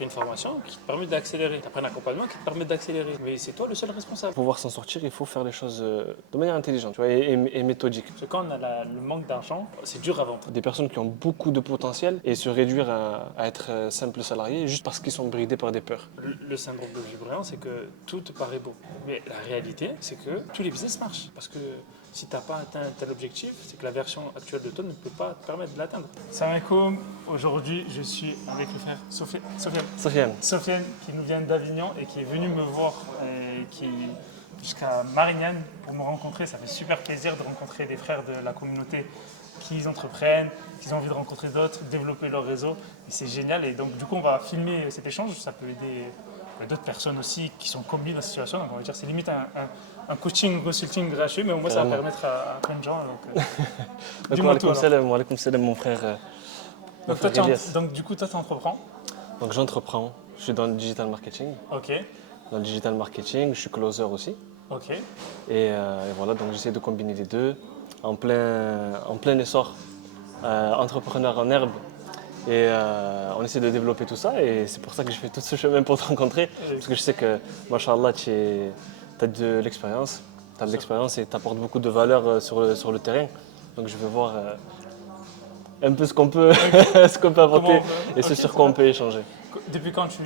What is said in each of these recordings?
pris une formation qui te permet d'accélérer. Tu as pris un accompagnement qui te permet d'accélérer. Mais c'est toi le seul responsable. Pour pouvoir s'en sortir, il faut faire les choses de manière intelligente, tu vois, et méthodique. Parce que quand on a le manque d'argent, c'est dur à vendre. Des personnes qui ont beaucoup de potentiel et se réduire à être simples salariés juste parce qu'ils sont bridés par des peurs. Le syndrome de Vibrant, c'est que tout te paraît beau. Mais la réalité, c'est que tous les business marchent. Parce que si tu n'as pas atteint un tel objectif, c'est que la version actuelle de toi ne peut pas te permettre de l'atteindre. Salam alaikum. Aujourd'hui, je suis avec le frère Sofiane qui nous vient d'Avignon et qui est venu me voir jusqu'à Marignane pour me rencontrer. Ça fait super plaisir de rencontrer des frères de la communauté qui entreprennent, qui ont envie de rencontrer d'autres, développer leur réseau. Et c'est génial. Et donc, du coup, on va filmer cet échange. Ça peut aider d'autres personnes aussi qui sont combises dans la situation. Donc, on va dire c'est limite un coaching, consulting gratuit, mais au moins ça va permettre à plein de gens. Wa alaykoum salam, mon frère. Donc, du coup, toi, tu entreprends. Donc j'entreprends, je suis dans le digital marketing. Ok, Dans le digital marketing, je suis closer aussi. ok. Et voilà, donc j'essaie de combiner les deux en plein essor. Entrepreneur en herbe. Et on essaie de développer tout ça et c'est pour ça que je fais tout ce chemin pour te rencontrer. Parce que je sais que, machallah, tu as de l'expérience. Tu as de l'expérience et tu apportes beaucoup de valeur sur le terrain. Donc je veux voir un peu ce qu'on peut, ce qu'on peut apporter et ce sur quoi on peut échanger. Depuis quand tu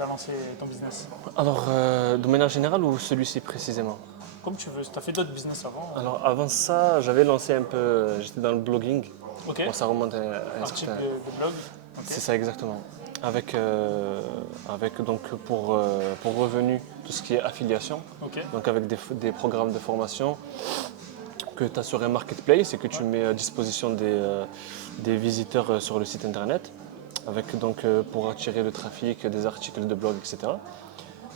as lancé ton business? Alors, de manière générale ou celui-ci précisément? Comme tu veux, tu as fait d'autres business avant. Alors avant ça, j'avais lancé un peu, j'étais dans le blogging. Ok. Bon, ça remonte à un Un type certain... de blog. Okay. C'est ça exactement. Avec donc pour revenu tout ce qui est affiliation. Okay. Donc avec des programmes de formation que tu as sur un marketplace et que tu mets à disposition des visiteurs sur le site internet. Avec donc pour attirer le trafic, des articles de blog, etc.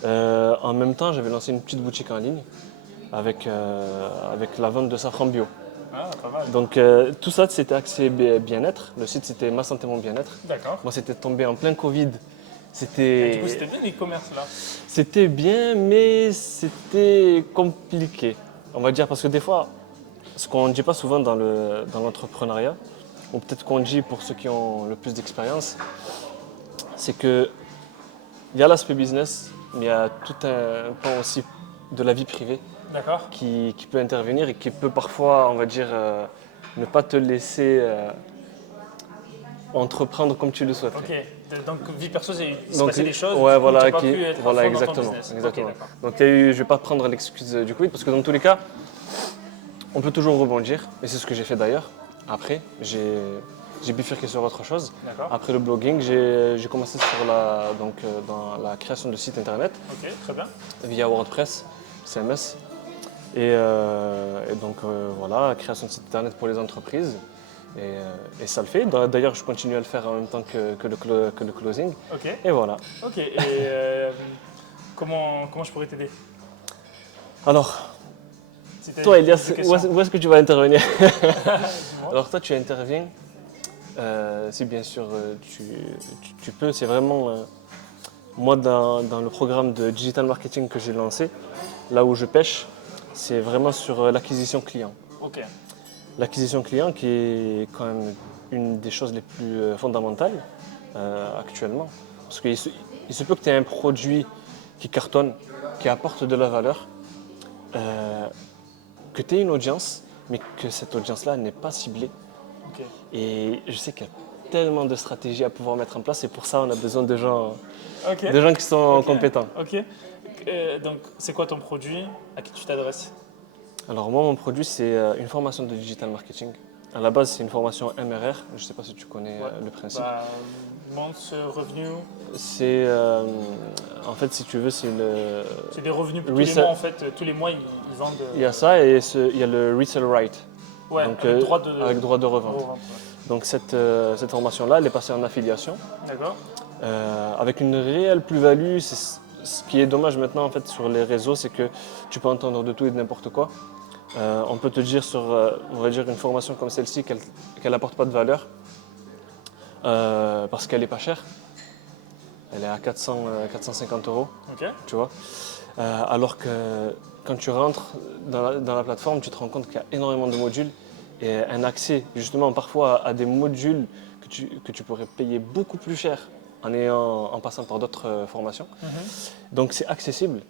En même temps, j'avais lancé une petite boutique en ligne avec la vente de safran bio. Ah, pas mal. Donc tout ça c'était axé bien-être. Le site c'était Ma Santé Mon Bien-être. D'accord. Moi c'était tombé en plein Covid. Et du coup c'était bien l'e-commerce là? C'était bien mais c'était compliqué. On va dire parce que des fois, ce qu'on ne dit pas souvent dans l'entrepreneuriat, ou peut-être qu'on dit pour ceux qui ont le plus d'expérience, c'est qu'il y a l'aspect business, mais il y a tout un pan aussi de la vie privée. D'accord. Qui peut intervenir et qui peut parfois, on va dire, ne pas te laisser entreprendre comme tu le souhaites. Ok, donc vie perso, il se passait des choses, ouais, du coup, voilà, tu n'as pas pu être à fond exactement, dans ton business. exactement. Okay, donc je ne vais pas prendre l'excuse du Covid parce que dans tous les cas, on peut toujours rebondir et c'est ce que j'ai fait d'ailleurs. Après, j'ai bifurqué sur autre chose. Après le blogging, j'ai commencé dans la création de sites internet. Ok, très bien. Via WordPress, CMS. Et donc voilà, création de site internet pour les entreprises. Et ça le fait. D'ailleurs, je continue à le faire en même temps que le closing. Ok. Et voilà. Ok. Et comment je pourrais t'aider? Alors, toi, Elias, où est-ce que tu vas intervenir? Alors toi, tu interviens, si bien sûr tu peux. C'est vraiment, moi, dans le programme de digital marketing que j'ai lancé, là où je pêche, c'est vraiment sur l'acquisition client. Ok. L'acquisition client qui est quand même une des choses les plus fondamentales actuellement. Parce qu'il se peut que tu aies un produit qui cartonne, qui apporte de la valeur, que tu aies une audience, mais que cette audience-là n'est pas ciblée. Okay. Et je sais qu'il y a tellement de stratégies à pouvoir mettre en place et pour ça, on a besoin de gens, okay. de gens qui sont compétents. Ok. Donc, c'est quoi ton produit? À qui tu t'adresses? Alors moi, mon produit, c'est une formation de digital marketing. À la base, c'est une formation MRR. Je ne sais pas si tu connais le principe. Month Revenue. C'est, en fait, si tu veux, c'est une... c'est des revenus tous les mois, en fait. Tous les mois, ils vendent... Il y a ça et il y a le resale right. Ouais, donc, avec droit de revente. Ouais. Donc cette formation-là, elle est passée en affiliation. D'accord. Avec une réelle plus-value. Ce qui est dommage maintenant en fait, sur les réseaux, c'est que tu peux entendre de tout et de n'importe quoi. On peut te dire sur on va dire une formation comme celle-ci qu'elle n'apporte pas de valeur parce qu'elle n'est pas chère. Elle est à 450 €, okay. Tu vois. Alors que quand tu rentres dans la plateforme, tu te rends compte qu'il y a énormément de modules et un accès justement parfois à des modules que tu pourrais payer beaucoup plus cher en passant par d'autres formations. Donc c'est accessible.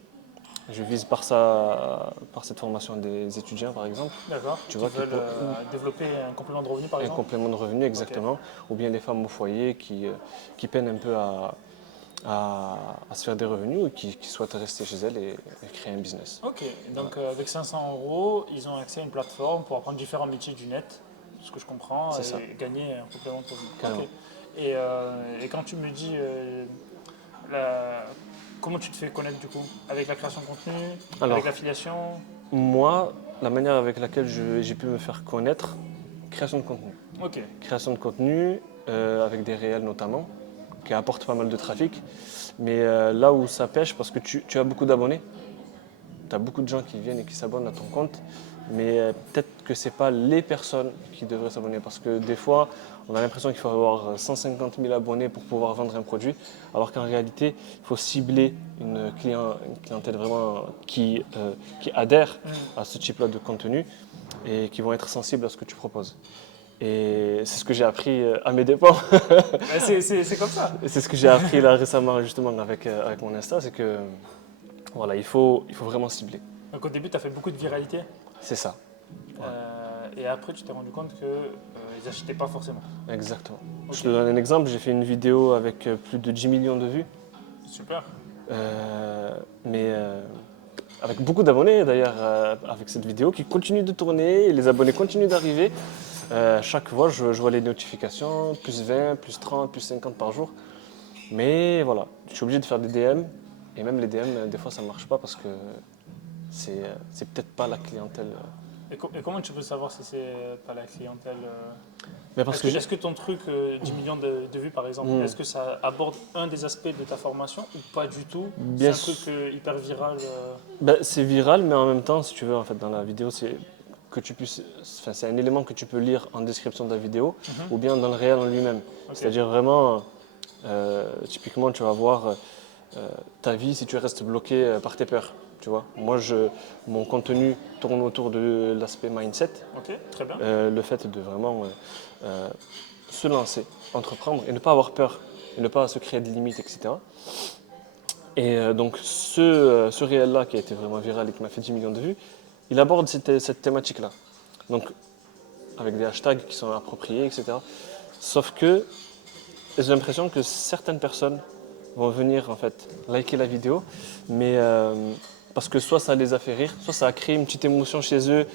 Je vise par cette formation des étudiants, par exemple. D'accord. Tu Qui vois, veulent développer un complément de revenu, par un exemple. complément de revenu, exactement. Ou bien les femmes au foyer qui peinent un peu à se faire des revenus ou qui souhaitent rester chez elles et créer un business. Ok, donc avec 500 euros, ils ont accès à une plateforme pour apprendre différents métiers du net, ce que je comprends, C'est et ça. gagner un complément de revenu. Carrément. Ok. Et quand tu me dis comment tu te fais connaître du coup? Avec la création de contenu, Alors, avec l'affiliation? moi, la manière avec laquelle j'ai pu me faire connaître, création de contenu. Ok, Création de contenu, avec des réels notamment, qui apportent pas mal de trafic. Mais là où ça pêche, parce que tu as beaucoup d'abonnés, tu as beaucoup de gens qui viennent et qui s'abonnent à ton compte, mais peut-être que ce n'est pas les personnes qui devraient s'abonner. Parce que des fois, on a l'impression qu'il faut avoir 150 000 abonnés pour pouvoir vendre un produit, alors qu'en réalité, il faut cibler une clientèle vraiment qui adhère à ce type-là de contenu et qui vont être sensibles à ce que tu proposes. Et c'est ce que j'ai appris à mes dépens. c'est comme ça. Et c'est ce que j'ai appris là récemment justement avec mon Insta, c'est que voilà, il faut vraiment cibler. Donc au début, tu as fait beaucoup de viralité, C'est ça, et après, tu t'es rendu compte qu'ils n'achetaient pas forcément. exactement. Ok. Je te donne un exemple, j'ai fait une vidéo avec plus de 10 millions de vues, Super. mais avec beaucoup d'abonnés d'ailleurs avec cette vidéo qui continue de tourner et les abonnés continuent d'arriver. Chaque fois, je vois les notifications, plus 20, plus 30, plus 50 par jour. Mais voilà, je suis obligé de faire des DM. Et même les DM, des fois, ça ne marche pas parce que c'est peut-être pas la clientèle. Et comment tu peux savoir si c'est pas la clientèle Mais parce que Est-ce que ton truc, 10 millions de vues par exemple, est-ce que ça aborde un des aspects de ta formation ou pas du tout? C'est bien un truc hyper viral ben, c'est viral, mais en même temps, si tu veux, en fait, dans la vidéo, c'est un élément que tu peux lire en description de la vidéo ou bien dans le réel en lui-même. Ok. C'est-à-dire vraiment, typiquement, tu vas voir ta vie si tu restes bloqué par tes peurs. Tu vois, mon contenu tourne autour de l'aspect mindset, Ok, très bien. le fait de vraiment se lancer, entreprendre et ne pas avoir peur, et ne pas se créer des limites, etc. Et donc ce réel-là qui a été vraiment viral et qui m'a fait 10 millions de vues, il aborde cette thématique-là. Donc avec des hashtags qui sont appropriés, etc. Sauf que j'ai l'impression que certaines personnes vont venir en fait liker la vidéo, mais parce que soit ça les a fait rire, soit ça a créé une petite émotion chez eux,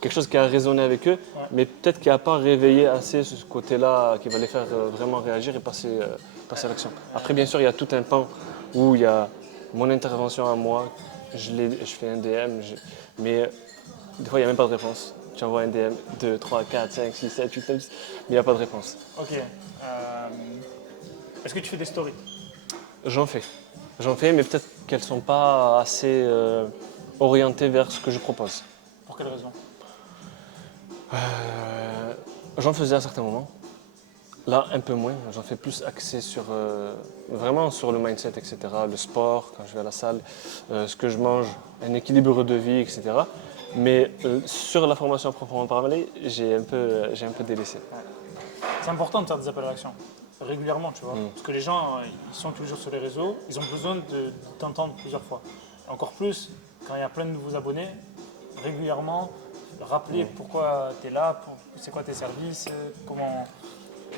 quelque chose qui a résonné avec eux, Ouais. mais peut-être qui n'a pas réveillé assez ce côté-là qui va les faire vraiment réagir et passer à l'action. Après, bien sûr, il y a tout un pan où il y a mon intervention à moi, je fais un DM, mais des fois, il n'y a même pas de réponse. Tu envoies un DM 2, 3, 4, 5, 6, 7, 8, 9, 10, mais il n'y a pas de réponse. Ok. Est-ce que tu fais des stories? J'en fais. J'en fais, mais peut-être qu'elles ne sont pas assez orientées vers ce que je propose. Pour quelle raison? J'en faisais à certains moments. Là, un peu moins. J'en fais plus axé sur vraiment sur le mindset, etc. Le sport, quand je vais à la salle, ce que je mange, un équilibre de vie, etc. Mais sur la formation à proprement parler, j'ai un peu délaissé. C'est important de faire des appels à l'action régulièrement, tu vois. Parce que les gens, ils sont toujours sur les réseaux, ils ont besoin de t'entendre plusieurs fois. Encore plus, quand il y a plein de nouveaux abonnés, régulièrement, rappeler pourquoi tu es là, c'est quoi tes services,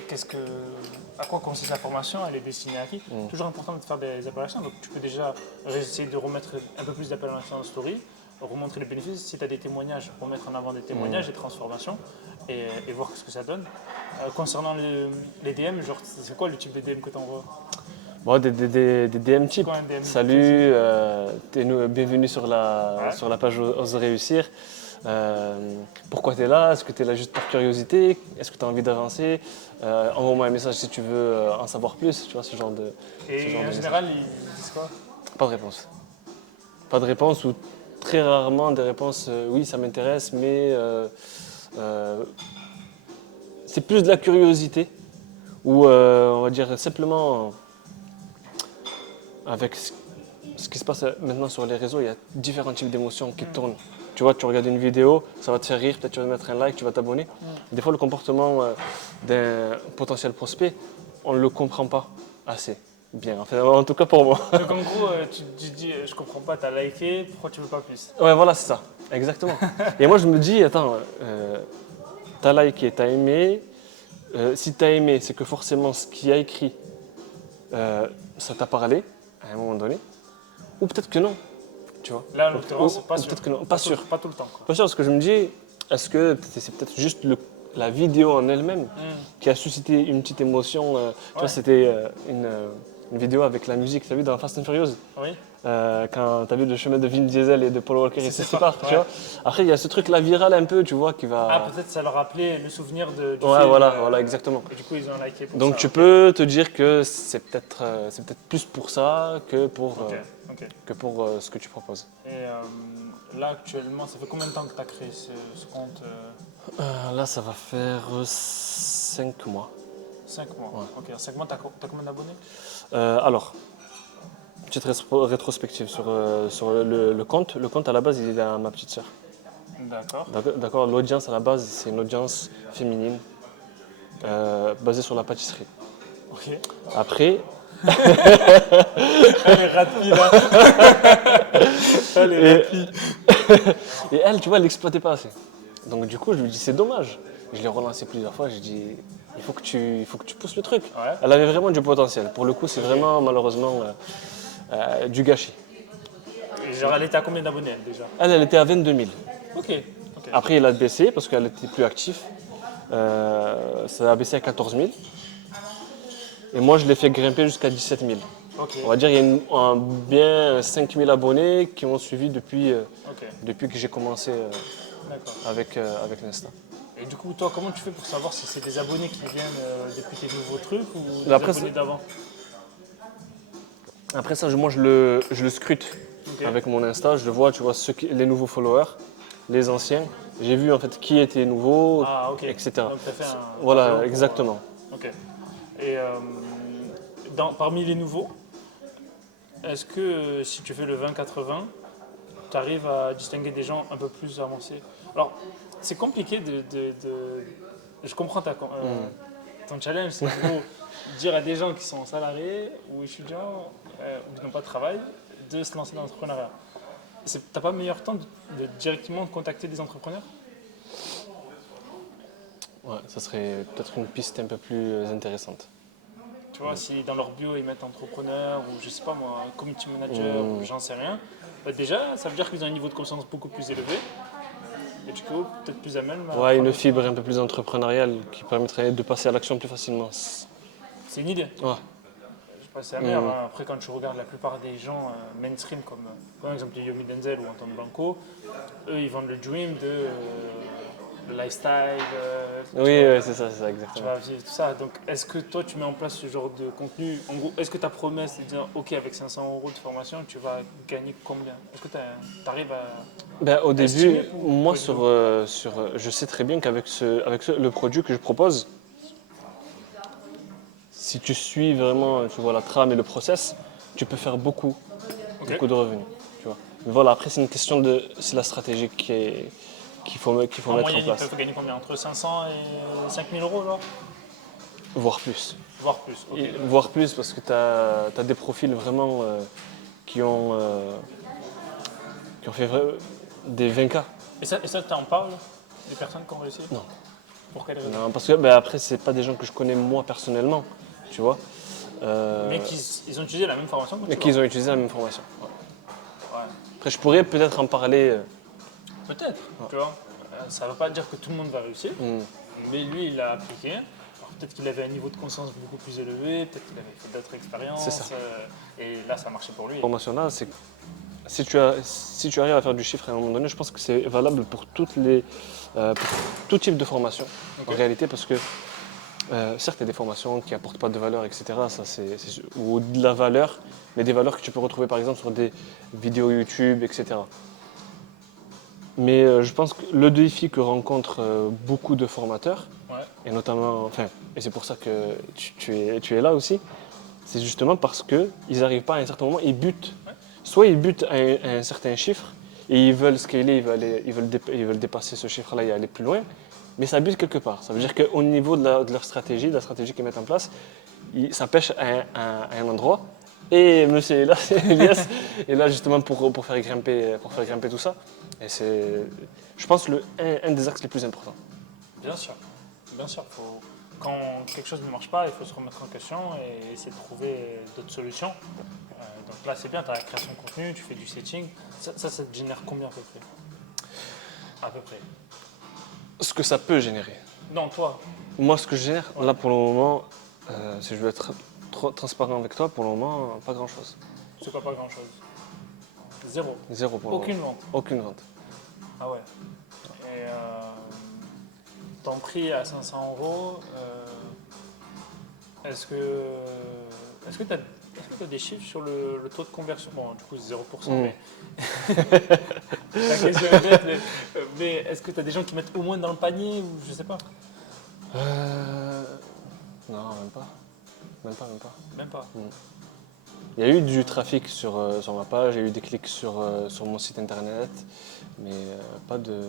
qu'est-ce que, à quoi consiste la formation, elle est destinée à qui. Toujours important de faire des appels à l'action. Donc tu peux déjà essayer de remettre un peu plus d'appels à l'action en story, remontrer les bénéfices. Si tu as des témoignages, remettre en avant des témoignages, des transformations et voir ce que ça donne. Concernant les DM, genre, c'est quoi le type de DM que tu envoies? Bon, des DM type. Quoi, un DM Salut, bienvenue Ouais. sur la page Ose Réussir. Pourquoi tu es là? Est-ce que tu es là juste par curiosité? Est-ce que tu as envie d'avancer? Envoie-moi un message si tu veux en savoir plus. Tu vois, ce genre de Et en message. général, ils disent quoi? Pas de réponse. Pas de réponse ou très rarement des réponses oui, ça m'intéresse, mais c'est plus de la curiosité ou on va dire simplement avec ce qui se passe maintenant sur les réseaux, il y a différents types d'émotions qui tournent. Tu vois, tu regardes une vidéo, ça va te faire rire, peut-être tu vas mettre un like, tu vas t'abonner. Des fois, le comportement d'un potentiel prospect, on ne le comprend pas. assez bien. Enfin, en tout cas pour moi. Donc en gros, tu te dis, je comprends pas, t'as liké, pourquoi tu veux pas plus? Ouais, voilà, c'est ça. Exactement. Et moi, je me dis, attends, t'as liké, t'as aimé. Si t'as aimé, c'est que forcément, ce qu'il y a écrit, ça t'a parlé à un moment donné. Ou peut-être que non, tu vois. Là, en l'occurrence, pas sûr. Peut-être que non, pas sûr. Pas tout le temps, quoi. Pas sûr, parce que je me dis, est-ce que c'est peut-être juste la vidéo en elle-même Hmm. qui a suscité une petite émotion. Tu vois, Ouais. c'était une vidéo avec la musique, tu as vu dans Fast and Furious, Oui. quand tu as vu le chemin de Vin Diesel et de Paul Walker, ils se séparent, tu ouais. vois. Après, il y a ce truc-là viral un peu, tu vois, qui va... Ah, peut-être ça leur rappelait le souvenir du ouais, film. voilà, exactement. Et du coup, ils ont liké pour Donc ça. tu Ok. peux te dire que c'est peut-être plus pour ça que pour, Ok, ok. ce que tu proposes. Et là, actuellement, ça fait combien de temps que tu as créé ce compte Là, ça va faire 5 mois. 5 mois. Ouais. Ok, 5 mois, tu as combien d'abonnés? Alors, petite rétrospective sur le compte. Le compte, à la base, il est à ma petite sœur. D'accord. D'accord, l'audience, à la base, c'est une audience féminine basée sur la pâtisserie. Ok. Après, Elle est rapide, là. Elle est et, rapide. et elle, tu vois, elle l'exploitait pas assez. Donc du coup, je lui dis, c'est dommage. Je l'ai relancé plusieurs fois, j'ai dit, il faut que tu pousses le truc. Ouais. Elle avait vraiment du potentiel. Pour le coup, c'est vraiment, malheureusement, du gâchis. Et genre, elle était à combien d'abonnés, elle, déjà? Elle était à 22 000. Ok. Ok. Après, il a baissé parce qu'elle était plus active. Ça a baissé à 14 000. Et moi, je l'ai fait grimper jusqu'à 17 000. Ok. On va dire qu'il y a bien 5 000 abonnés qui ont suivi Ok. depuis que j'ai commencé D'accord. avec l'Insta. Et du coup, toi, comment tu fais pour savoir si c'est des abonnés qui viennent depuis tes nouveaux trucs ou des Après, abonnés d'avant? Après ça, moi, je le scrute Ok. avec mon Insta. Je le vois, tu vois, les nouveaux followers, les anciens. J'ai vu en fait qui était nouveau, Ah, ok. etc. Donc, tu as fait un Voilà, tableau pour, exactement. Ok. Et parmi les nouveaux, est-ce que si tu fais le 20-80, tu arrives à distinguer des gens un peu plus avancés? Alors, c'est compliqué Je comprends ton challenge, c'est en gros dire à des gens qui sont salariés ou étudiants ou qui n'ont pas de travail de se lancer dans l'entrepreneuriat. T'as pas meilleur temps de directement contacter des entrepreneurs? Ouais, ça serait peut-être une piste un peu plus intéressante. Tu vois, si dans leur bio ils mettent entrepreneur ou je sais pas moi, community manager ou j'en sais rien, bah déjà ça veut dire qu'ils ont un niveau de conscience beaucoup plus élevé et du coup peut-être plus à même à Ouais, une prendre- fibre un peu plus entrepreneuriale qui permettrait de passer à l'action plus facilement. C'est une idée. Ouais. Je sais pas si c'est la meilleure. Hein. Après quand tu regardes la plupart des gens mainstream comme par exemple Yomi Denzel ou Anton Blanco, eux ils vendent le dream le lifestyle, Oui, ouais, c'est ça, tu exactement. vas vivre tout ça. Donc, est-ce que toi, tu mets en place ce genre de contenu? En gros, est-ce que ta promesse, c'est de dire, OK, avec 500 euros de formation, tu vas gagner combien? Est-ce que tu arrives à Ben, au estimer début, ou moi, pas du tout? je sais très bien qu'avec le produit que je propose, si tu suis vraiment, tu vois, la trame et le process, tu peux faire beaucoup OK. de revenus. Tu vois. Mais voilà, après, c'est la stratégie qu'il faut En mettre en moyenne, ils place, peuvent gagner combien? Entre 500 et 5000 euros, genre? voire plus. Voire plus. OK. Voire plus parce que tu as des profils vraiment qui ont, euh, qui ont fait des 20K. Et ça tu en parles des personnes qui ont réussi? Non. Pour quelle raison? Non, parce que ben, après, c'est pas des gens que je connais moi personnellement, tu vois. Mais qu'ils ont utilisé la même formation que Mais tu qu'ils vois. ont utilisé la même formation. Ouais. Ouais. Après, je pourrais peut-être en parler. Peut-être, tu vois. Ça ne veut pas dire que tout le monde va réussir, mais lui, il l'a appliqué. Alors, peut-être qu'il avait un niveau de conscience beaucoup plus élevé, peut-être qu'il avait fait d'autres expériences. C'est ça. Et là, ça a marché pour lui. Formation-là, c'est que si tu arrives à faire du chiffre à un moment donné, je pense que c'est valable pour pour tout type de formation, Ok. en réalité, parce que certes, il y a des formations qui n'apportent pas de valeur, etc. Ou de la valeur, mais des valeurs que tu peux retrouver par exemple sur des vidéos YouTube, etc. Mais je pense que le défi que rencontrent beaucoup de formateurs, Ouais. et notamment, enfin, et c'est pour ça que tu es là aussi, c'est justement parce qu'ils n'arrivent pas à un certain moment, ils butent. Ouais. Soit ils butent à un certain chiffre et ils veulent scaler, ils veulent dépasser ce chiffre-là et aller plus loin, mais ça bute quelque part. Ça veut dire qu'au niveau de leur stratégie, de la stratégie qu'ils mettent en place, ça pêche à un endroit. Et monsieur est là, Elias est là justement pour faire grimper tout ça. Et c'est, je pense, un des axes les plus importants. Bien sûr, bien sûr. Quand quelque chose ne marche pas, il faut se remettre en question et essayer de trouver d'autres solutions. Donc là, c'est bien, tu as la création de contenu, tu fais du setting. Ça te génère combien à peu près? À peu près. Ce que ça peut générer. Non, toi. Moi, ce que je génère, Ouais. là pour le moment, si je veux être trop transparent avec toi, pour le moment, pas grand-chose. C'est pas grand-chose. Zéro. Zéro pour le Aucune moment. vente. Aucune vente. Ah ouais. Et ton prix à 500 euros, est-ce que tu as des chiffres sur le taux de conversion? Bon, du coup, c'est 0%, Mm. mais. La question est bête, mais est-ce que tu as des gens qui mettent au moins dans le panier ou je sais pas? Non, même pas. Même pas. Même pas. Il y a eu du trafic sur ma page, il y a eu des clics sur mon site internet, mais pas de.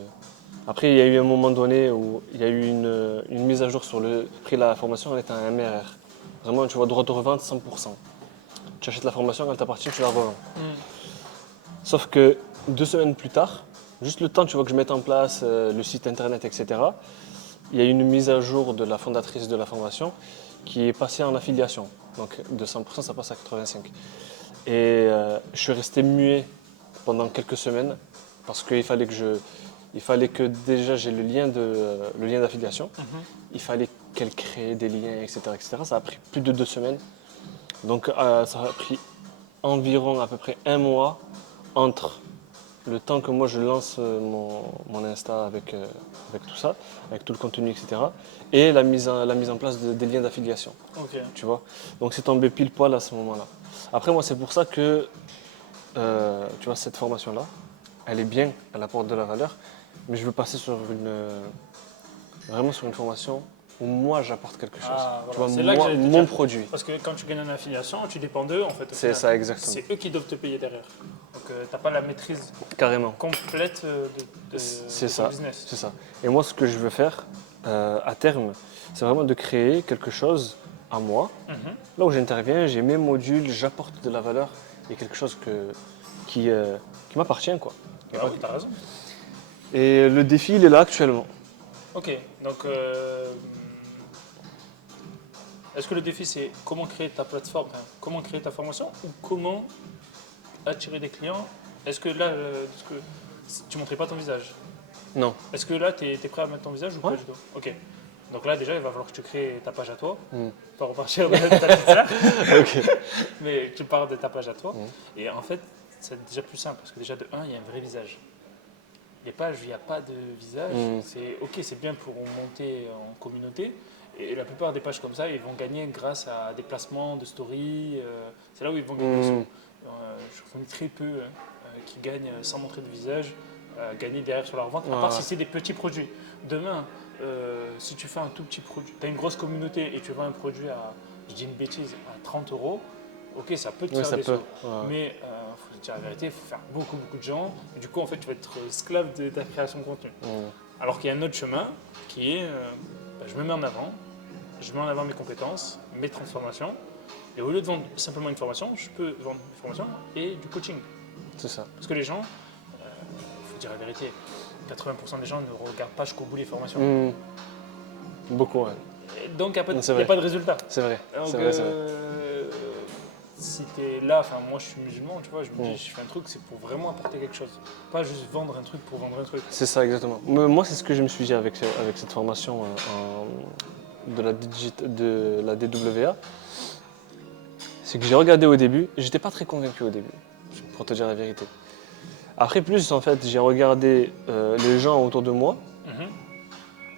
Après, il y a eu un moment donné où il y a eu une mise à jour sur le prix de la formation, elle était un MRR. Vraiment, tu vois, droit de revente 100%. Tu achètes la formation, quand elle t'appartient, tu la revends. Sauf que 2 semaines plus tard, juste le temps tu vois, que je mette en place le site internet, etc., il y a eu une mise à jour de la fondatrice de la formation qui est passée en affiliation. Donc de 100%, ça passe à 85%. Et je suis resté muet pendant quelques semaines parce qu'il fallait que déjà j'ai le lien d'affiliation. Il fallait qu'elle crée des liens, etc., etc. Ça a pris plus de 2 semaines. Donc ça a pris environ à peu près un mois entre le temps que moi je lance mon Insta avec tout ça, avec tout le contenu, etc. et la mise en place des liens d'affiliation. Ok. Tu vois. Donc c'est tombé pile poil à ce moment-là. Après moi c'est pour ça que tu vois cette formation-là, elle est bien, elle apporte de la valeur, mais je veux passer vraiment sur une formation où moi j'apporte quelque chose. Ah, Tu voilà. vois, C'est là que moi, j'allais te mon dire. produit. Parce que quand tu gagnes une affiliation, tu dépends d'eux en fait. Au C'est final. ça exactement. C'est eux qui doivent te payer derrière. Donc tu n'as pas la maîtrise Carrément. complète de C'est ton ça. business. C'est ça. Et moi ce que je veux faire à terme, c'est vraiment de créer quelque chose à moi. Mhm. Là où j'interviens, j'ai mes modules, j'apporte de la valeur et quelque chose qui m'appartient quoi. Ah oui, t'as raison. Et le défi, il est là actuellement. Ok, donc est-ce que le défi c'est comment créer ta plateforme, enfin, comment créer ta formation ou comment attirer des clients? Est-ce que là, tu montrais pas ton visage? Non. Est-ce que là, tu es prêt à mettre ton visage ou pas Ouais. du tout? Ok. Donc là, déjà, il va falloir que tu crées ta page à toi. Mm. Pas repartir de ta pizza, Ok. mais tu pars de ta page à toi. Mm. Et en fait, c'est déjà plus simple parce que déjà, de un, il y a un vrai visage. Les pages, il n'y a pas de visage. Mm. C'est ok, c'est bien pour monter en communauté. Et la plupart des pages comme ça, ils vont gagner grâce à des placements de story. C'est là où ils vont gagner. Mm. Je connais très peu qui gagnent sans montrer de visage, gagner derrière sur leur vente, à part Ouais. si c'est des petits produits. Demain, si tu fais un tout petit produit, tu as une grosse communauté et tu vends un produit à, je dis une bêtise, à 30 euros, ok, ça peut te Oui, faire ça des peut. sous. Ouais. Mais il faut te dire la vérité, il faut faire beaucoup de gens. Et du coup, en fait, tu vas être esclave de ta création de contenu. Mm. Alors qu'il y a un autre chemin qui est, je me mets en avant, je mets en avant mes compétences, mes transformations. Et au lieu de vendre simplement une formation, je peux vendre une formation et du coaching. C'est ça. Parce que les gens, il faut dire la vérité, 80% des gens ne regardent pas jusqu'au bout les formations. Mm. Beaucoup, ouais. Et donc, il n'y C'est a vrai. pas de résultat. C'est vrai. Donc, C'est vrai, c'est vrai. si tu es là, enfin moi je suis musulman, tu vois, je me dis, Mm. je fais un truc, c'est pour vraiment apporter quelque chose. Pas juste vendre un truc pour vendre un truc. C'est ça, exactement. Moi, c'est ce que je me suis dit avec cette formation de la DWA. C'est que j'ai regardé au début, j'étais pas très convaincu au début, pour te dire la vérité. Après, plus en fait, j'ai regardé les gens autour de moi Mhm.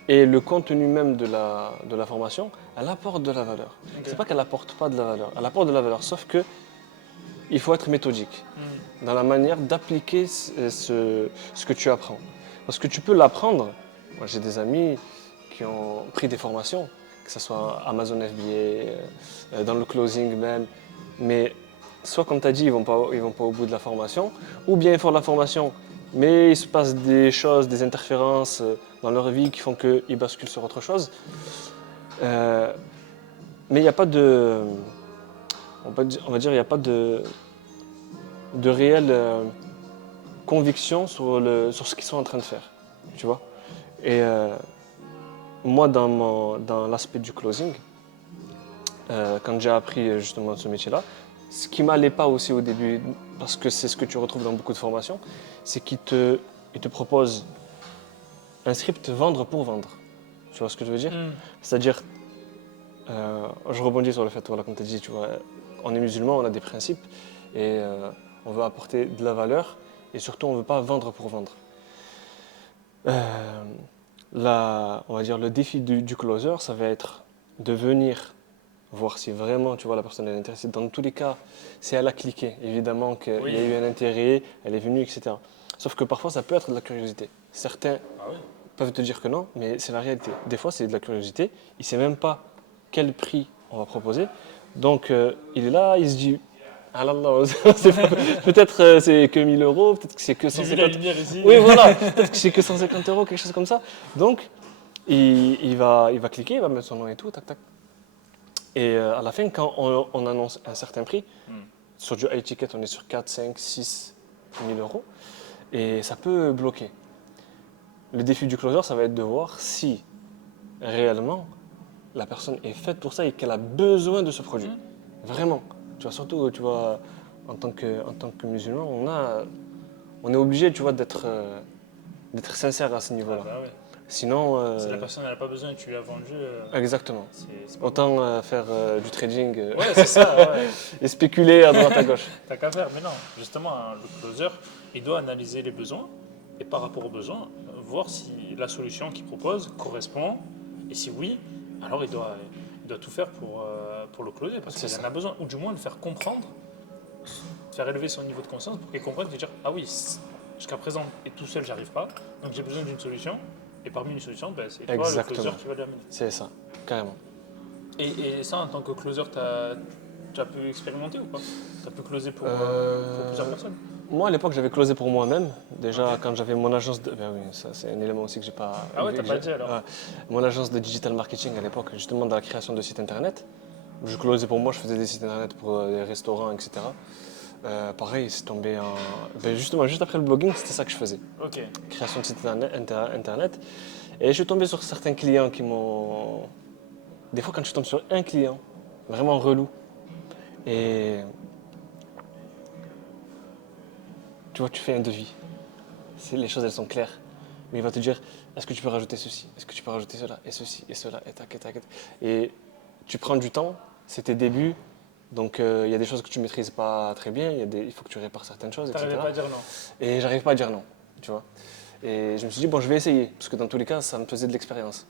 et le contenu même de la formation, elle apporte de la valeur. Ok. C'est pas qu'elle apporte pas de la valeur, elle apporte de la valeur, sauf que il faut être méthodique dans la manière d'appliquer ce que tu apprends. Parce que tu peux l'apprendre. Moi, j'ai des amis qui ont pris des formations, que ce soit Amazon FBA, dans le closing même, mais soit comme tu as dit, ils vont pas au bout de la formation, ou bien ils font de la formation, mais il se passe des choses, des interférences dans leur vie qui font qu'ils basculent sur autre chose. Mais il n'y a pas de. On va dire, il n'y a pas de réelle conviction sur ce qu'ils sont en train de faire. Tu vois? Et moi, dans l'aspect du closing, quand j'ai appris justement ce métier-là, ce qui m'allait pas aussi au début, parce que c'est ce que tu retrouves dans beaucoup de formations, c'est qu'ils te proposent un script vendre pour vendre. Tu vois ce que je veux dire? C'est-à-dire, je rebondis sur le fait, voilà, comme tu as dit, tu vois, on est musulman, on a des principes et on veut apporter de la valeur et surtout on ne veut pas vendre pour vendre. On va dire le défi du closer, ça va être de venir voir si vraiment tu vois, la personne est intéressée. Dans tous les cas, si elle a cliqué, évidemment qu'il y a eu un intérêt, elle est venue, etc. Sauf que parfois, ça peut être de la curiosité. Certains peuvent te dire que non, mais c'est la réalité. Des fois, c'est de la curiosité. Il ne sait même pas quel prix on va proposer. Donc, il est là, il se dit, ah là là, peut-être c'est que 1000 euros, peut-être que c'est que J'ai vu la 150. lumière ici. Oui, voilà, peut-être que c'est que 150 euros, quelque chose comme ça. Donc, il va cliquer, il va mettre son nom et tout, tac, tac. Et à la fin, quand on annonce un certain prix, sur du high ticket, on est sur 4, 5, 6 000 euros, et ça peut bloquer. Le défi du closer, ça va être de voir si réellement la personne est faite pour ça et qu'elle a besoin de ce produit. Vraiment. Tu vois, surtout, tu vois, en tant que musulman, on est obligé, tu vois, d'être sincère à ce niveau-là. Ah bah ouais. Sinon, Si la personne n'a pas besoin et que tu lui as vendu, exactement. c'est pas Autant faire du trading bon. Ouais, c'est ça, ouais. et spéculer à droite à gauche. T'as qu'à faire. Mais non, justement, hein, le closer, il doit analyser les besoins et par rapport aux besoins, voir si la solution qu'il propose correspond. Et si oui, alors il doit tout faire pour le closer parce C'est qu'il en ça. a besoin. Ou du moins le faire comprendre, faire élever son niveau de conscience pour qu'il comprenne et dire ah oui, jusqu'à présent, et tout seul, j'arrive pas. Donc j'ai besoin d'une solution. Et parmi les solutions, ben, c'est toi le Exactement. closer qui va l'amener. C'est ça, carrément. Et ça, en tant que closer, tu as pu expérimenter ou pas? Tu as pu closer pour plusieurs personnes? Moi, à l'époque, j'avais closé pour moi-même. Déjà, quand j'avais mon agence de. Ben oui, ça, c'est un élément aussi que j'ai pas. Ah ouais, t'as que pas j'ai- dit alors? Ouais. Mon agence de digital marketing à l'époque, justement, dans la création de sites internet. Je closais pour moi, je faisais des sites internet pour des restaurants, etc. Pareil, c'est tombé en. Ben justement, juste après le blogging, c'était ça que je faisais. Ok. Création de sites internet. Et je suis tombé sur certains clients qui m'ont. Des fois, quand tu tombes sur un client, vraiment relou, et tu vois, tu fais un devis. Les choses, elles sont claires. Mais il va te dire, est-ce que tu peux rajouter ceci? Est-ce que tu peux rajouter cela? Et ceci, et cela, et tac, et tac, et tac. Et tu prends du temps, c'est tes débuts. Donc, il y a des choses que tu maîtrises pas très bien. Il faut que tu répares certaines choses, T'arrivais etc. pas à dire non. Et j'arrive pas à dire non, tu vois. Et je me suis dit, bon, je vais essayer. Parce que dans tous les cas, ça me faisait de l'expérience.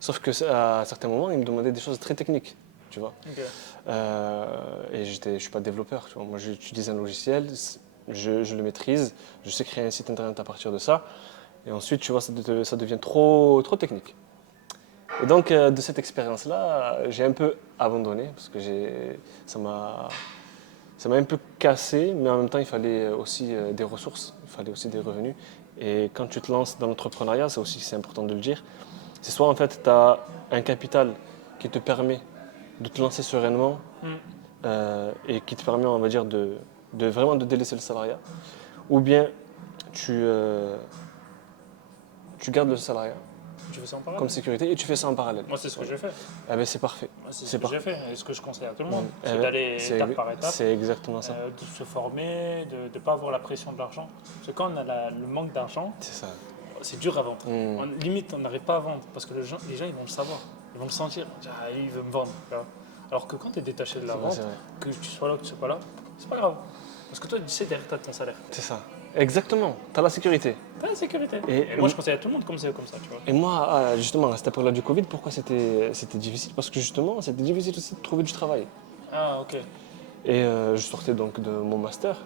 Sauf que à certains moments, il me demandait des choses très techniques, tu vois. Ok. Et je suis pas développeur, tu vois. Moi, j'utilise un logiciel, je le maîtrise, je sais créer un site internet à partir de ça. Et ensuite, tu vois, ça devient trop, trop technique. Et donc, de cette expérience-là, j'ai un peu abandonné parce que ça m'a un peu cassé, mais en même temps, il fallait aussi des ressources, il fallait aussi des revenus. Et quand tu te lances dans l'entrepreneuriat, c'est important de le dire, c'est soit en fait tu as un capital qui te permet de te lancer sereinement et qui te permet, on va dire, de vraiment de délaisser le salariat, ou bien tu gardes le salariat Tu fais ça en parallèle? comme sécurité et tu fais ça en parallèle. Moi, c'est ce que j'ai fait. Eh ben, c'est parfait. Moi, c'est ce C'est que j'ai parfait. fait. Et ce que je conseille à tout le monde, Eh c'est ben, d'aller étape par étape, c'est exactement ça. de se former, de ne pas avoir la pression de l'argent. Parce que quand on a le manque d'argent, C'est ça. c'est dur à vendre. Mm. Limite, on n'arrive pas à vendre parce que les gens, ils vont le savoir. Ils vont le sentir. Ah, il veut me vendre. Tu vois. Alors que quand tu es détaché de la C'est vrai, vente, c'est vrai. que tu sois là ou que tu sois pas là, c'est pas grave. Parce que toi, tu sais, derrière, tu as ton salaire. C'est ça. Exactement. Tu as la sécurité. Tu as la sécurité. Et- Et moi, je conseille à tout le monde comme c'est comme ça. Tu vois. Et moi, justement, à cette époque-là du Covid, pourquoi c'était difficile? Parce que justement, c'était difficile aussi de trouver du travail. Ah, ok. Et je sortais donc de mon master.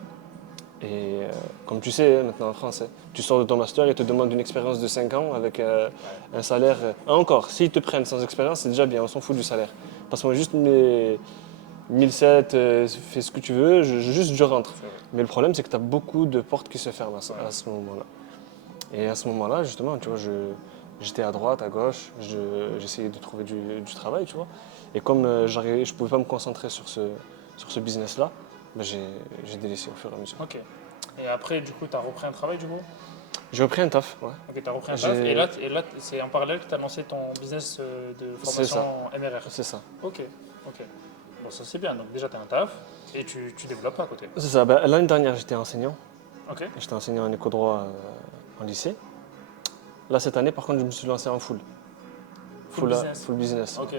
Et comme tu sais, maintenant en France, tu sors de ton master et te demandent une expérience de 5 ans avec un salaire. Encore, s'ils te prennent sans expérience, c'est déjà bien, on s'en fout du salaire. Passe-moi juste mes 1007, fais ce que tu veux, juste je rentre. C'est vrai. Mais le problème, c'est que tu as beaucoup de portes qui se ferment à ce moment-là. Et à ce moment-là, justement, tu vois, j'étais à droite, à gauche, j'essayais de trouver du travail, tu vois. Et comme je ne pouvais pas me concentrer sur ce business-là, ben, j'ai délaissé au fur et à mesure. Ok. Et après, du coup, tu as repris un travail, du coup? J'ai repris un taf, ouais. Ok, tu as repris un J'ai- taf. Et là c'est en parallèle que tu as lancé ton business de C'est ça. formation MRR. C'est ça. Ok, ok. Bon, ça c'est bien. Donc déjà, tu as un taf et tu développes à côté. C'est ça. Ben, l'année dernière, j'étais enseignant. Ok. J'étais enseignant en éco-droit en lycée. Là, cette année, par contre, je me suis lancé en full. Full business. Full business. Ok.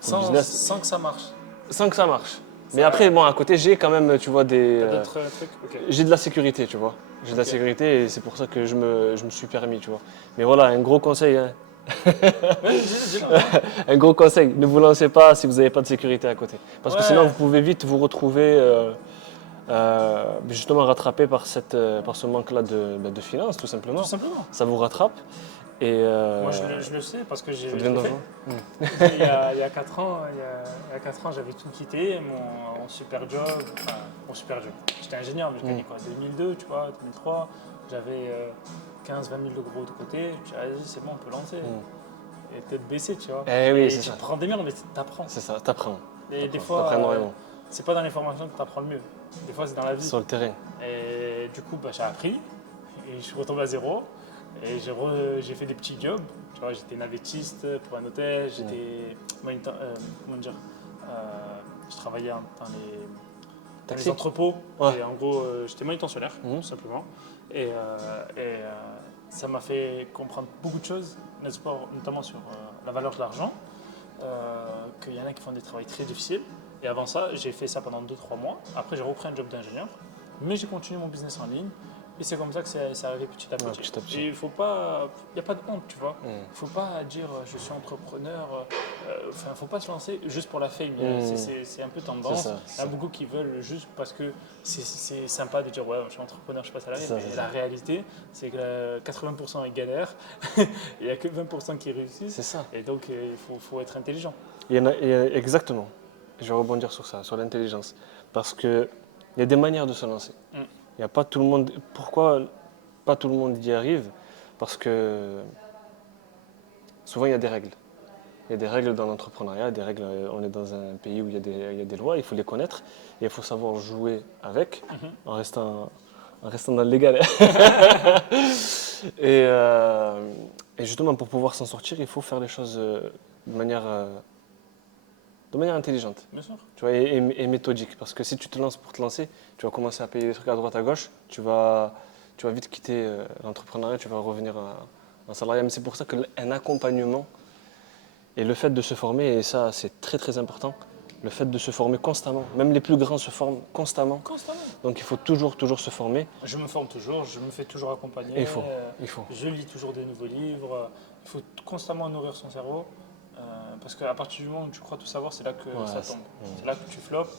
Full business. Sans que ça marche. Sans que ça marche. Mais après, bon, à côté, j'ai quand même, tu vois, T'as d'autres trucs? Ok. j'ai de la sécurité, tu vois. J'ai de la Ok. sécurité et c'est pour ça que je me suis permis, tu vois. Mais voilà, un gros conseil, hein. Ouais, dis-le. Un gros conseil, ne vous lancez pas si vous n'avez pas de sécurité à côté. Parce que Ouais. sinon, vous pouvez vite vous retrouver justement rattrapé par ce manque-là de finances, tout simplement. Tout simplement. Ça vous rattrape et Moi, je le sais parce que j'ai ça je devient l'ai fait. dangereux. Il y a 4 ans, il y a 4 ans, j'avais tout quitté, mon super job, enfin, mon super job. J'étais ingénieur, mais je gagnais quoi, 2002, tu vois, 2003. J'avais 15-20 000 de gros de côté. Je dis, vas-y, c'est bon, on peut lancer. Et tête baissée, tu vois. Eh oui, Et c'est tu ça. prends des murs, mais t'apprends. C'est ça, t'apprends. Et des T'apprends fois, énormément. c'est pas dans les formations que t'apprends le mieux. Des fois, c'est dans la vie. Sur le terrain. Et du coup, bah, j'ai appris et je suis retombé à zéro. Et j'ai fait des petits jobs. Tu vois, j'étais navettiste pour un hôtel, j'étais comment dire, je travaillais dans les Taxi. entrepôts. Ouais. Et en gros, j'étais manutentionnaire, tout simplement. Et ça m'a fait comprendre beaucoup de choses, notamment sur la valeur de l'argent. Qu'il y en a qui font des travaux très difficiles. Et avant ça, j'ai fait ça pendant 2-3 mois. Après, j'ai repris un job d'ingénieur. Mais j'ai continué mon business en ligne. Et c'est comme ça que c'est arrivé petit à petit. Ouais, petit à petit. Et il n'y a pas de honte, tu vois. Il ne faut pas dire je suis entrepreneur. Enfin, il ne faut pas se lancer juste pour la fame. C'est un peu tendance. C'est Il y en a beaucoup qui veulent juste parce que c'est sympa de dire ouais, je suis entrepreneur, je suis pas salarié. C'est ça, Mais c'est la ça. réalité, c'est que 80% ils galèrent. Il n'y a que 20% qui réussissent. C'est ça. Et donc, il faut être intelligent. Exactement. Je vais rebondir sur ça, sur l'intelligence. Parce qu'il y a des manières de se lancer. Il y a pas tout le monde. Pourquoi pas tout le monde y arrive? Parce que souvent il y a des règles. Il y a des règles dans l'entrepreneuriat, des règles. On est dans un pays où il y a des lois, il faut les connaître et il faut savoir jouer avec en restant dans le légal. Et justement, pour pouvoir s'en sortir, il faut faire les choses de manière, de manière intelligente. Bien sûr. Tu vois, et méthodique. Parce que si tu te lances pour te lancer, tu vas commencer à payer des trucs à droite, à gauche, tu vas vite quitter l'entrepreneuriat, tu vas revenir en salariat. Mais c'est pour ça qu'un accompagnement et le fait de se former, et ça c'est très très important, le fait de se former constamment, même les plus grands se forment constamment. Constamment. Donc il faut toujours se former. Je me forme toujours, je me fais toujours accompagner. Et il faut. Je lis toujours des nouveaux livres. Il faut constamment nourrir son cerveau. Parce qu'à partir du moment où tu crois tout savoir, c'est là que Ouais, ça tombe. C'est là que tu floppes.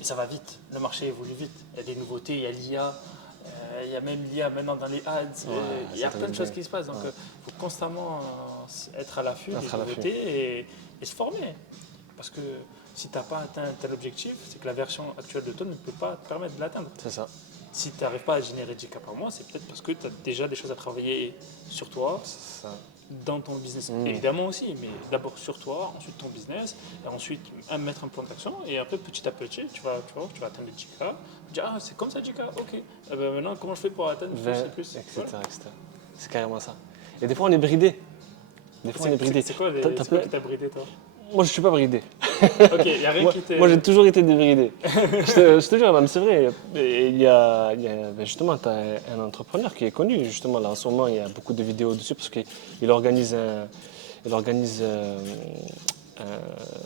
Et ça va vite. Le marché évolue vite. Il y a des nouveautés, il y a l'IA. Il y a même l'IA maintenant dans les ads. Il y a plein de choses qui se passent. Donc il faut constamment être à l'affût des nouveautés et se former. Parce que si tu n'as pas atteint un tel objectif, c'est que la version actuelle de toi ne peut pas te permettre de l'atteindre. C'est ça. Si tu n'arrives pas à générer 10 cas par mois, c'est peut-être parce que tu as déjà des choses à travailler sur toi, C'est ça. dans ton business. Évidemment aussi, mais d'abord sur toi, ensuite ton business, et ensuite mettre un plan d'action, et après petit à petit, tu vas atteindre les 10 cas. Tu dis, ah, c'est comme ça 10 cas, ok. Eh ben, maintenant, comment je fais pour atteindre plus et plus etc., Voilà. etc. C'est carrément ça. Et des fois on est bridé. Des fois on est bridé. C'est quoi, T'as qui t'a bridé, toi? Moi je suis pas bridé. Ok, il n'y a rien qui t'est... Moi j'ai toujours été débridé. je te jure, non, mais c'est vrai. Ben, justement, tu as un entrepreneur qui est connu. Justement, là en ce moment, il y a beaucoup de vidéos dessus parce qu'il organise,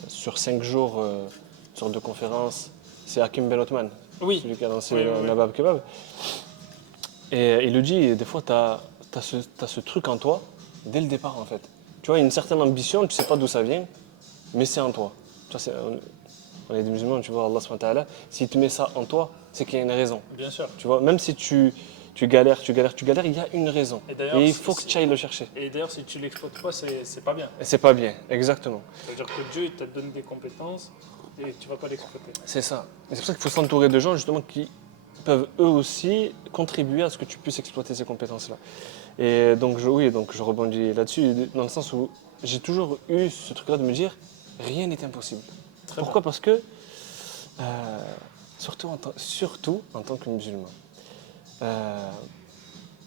sur 5 jours une sorte de conférence. C'est Hakim Ben Othman, Oui. celui qui a lancé Oui. Nabab Kebab. Et il le dit, des fois, tu as ce truc en toi dès le départ en fait. Tu vois, une certaine ambition, tu sais pas d'où ça vient, mais c'est en toi. Tu vois, on est des musulmans, tu vois, Allah subhanahu wa ta'ala, s'il te met ça en toi, c'est qu'il y a une raison. Bien sûr. Tu vois, même si tu galères, il y a une raison. Et il faut que tu ailles le chercher. Et d'ailleurs, si tu ne l'exploites pas, c'est pas bien. Et c'est pas bien, exactement. C'est-à-dire que Dieu il t'a donné des compétences et tu ne vas pas l'exploiter. C'est ça. Et c'est pour ça qu'il faut s'entourer de gens justement qui peuvent eux aussi contribuer à ce que tu puisses exploiter ces compétences-là. Et donc je rebondis là-dessus, dans le sens où j'ai toujours eu ce truc-là de me dire rien n'est impossible. Très Pourquoi? Parce que, surtout en tant que musulman, euh,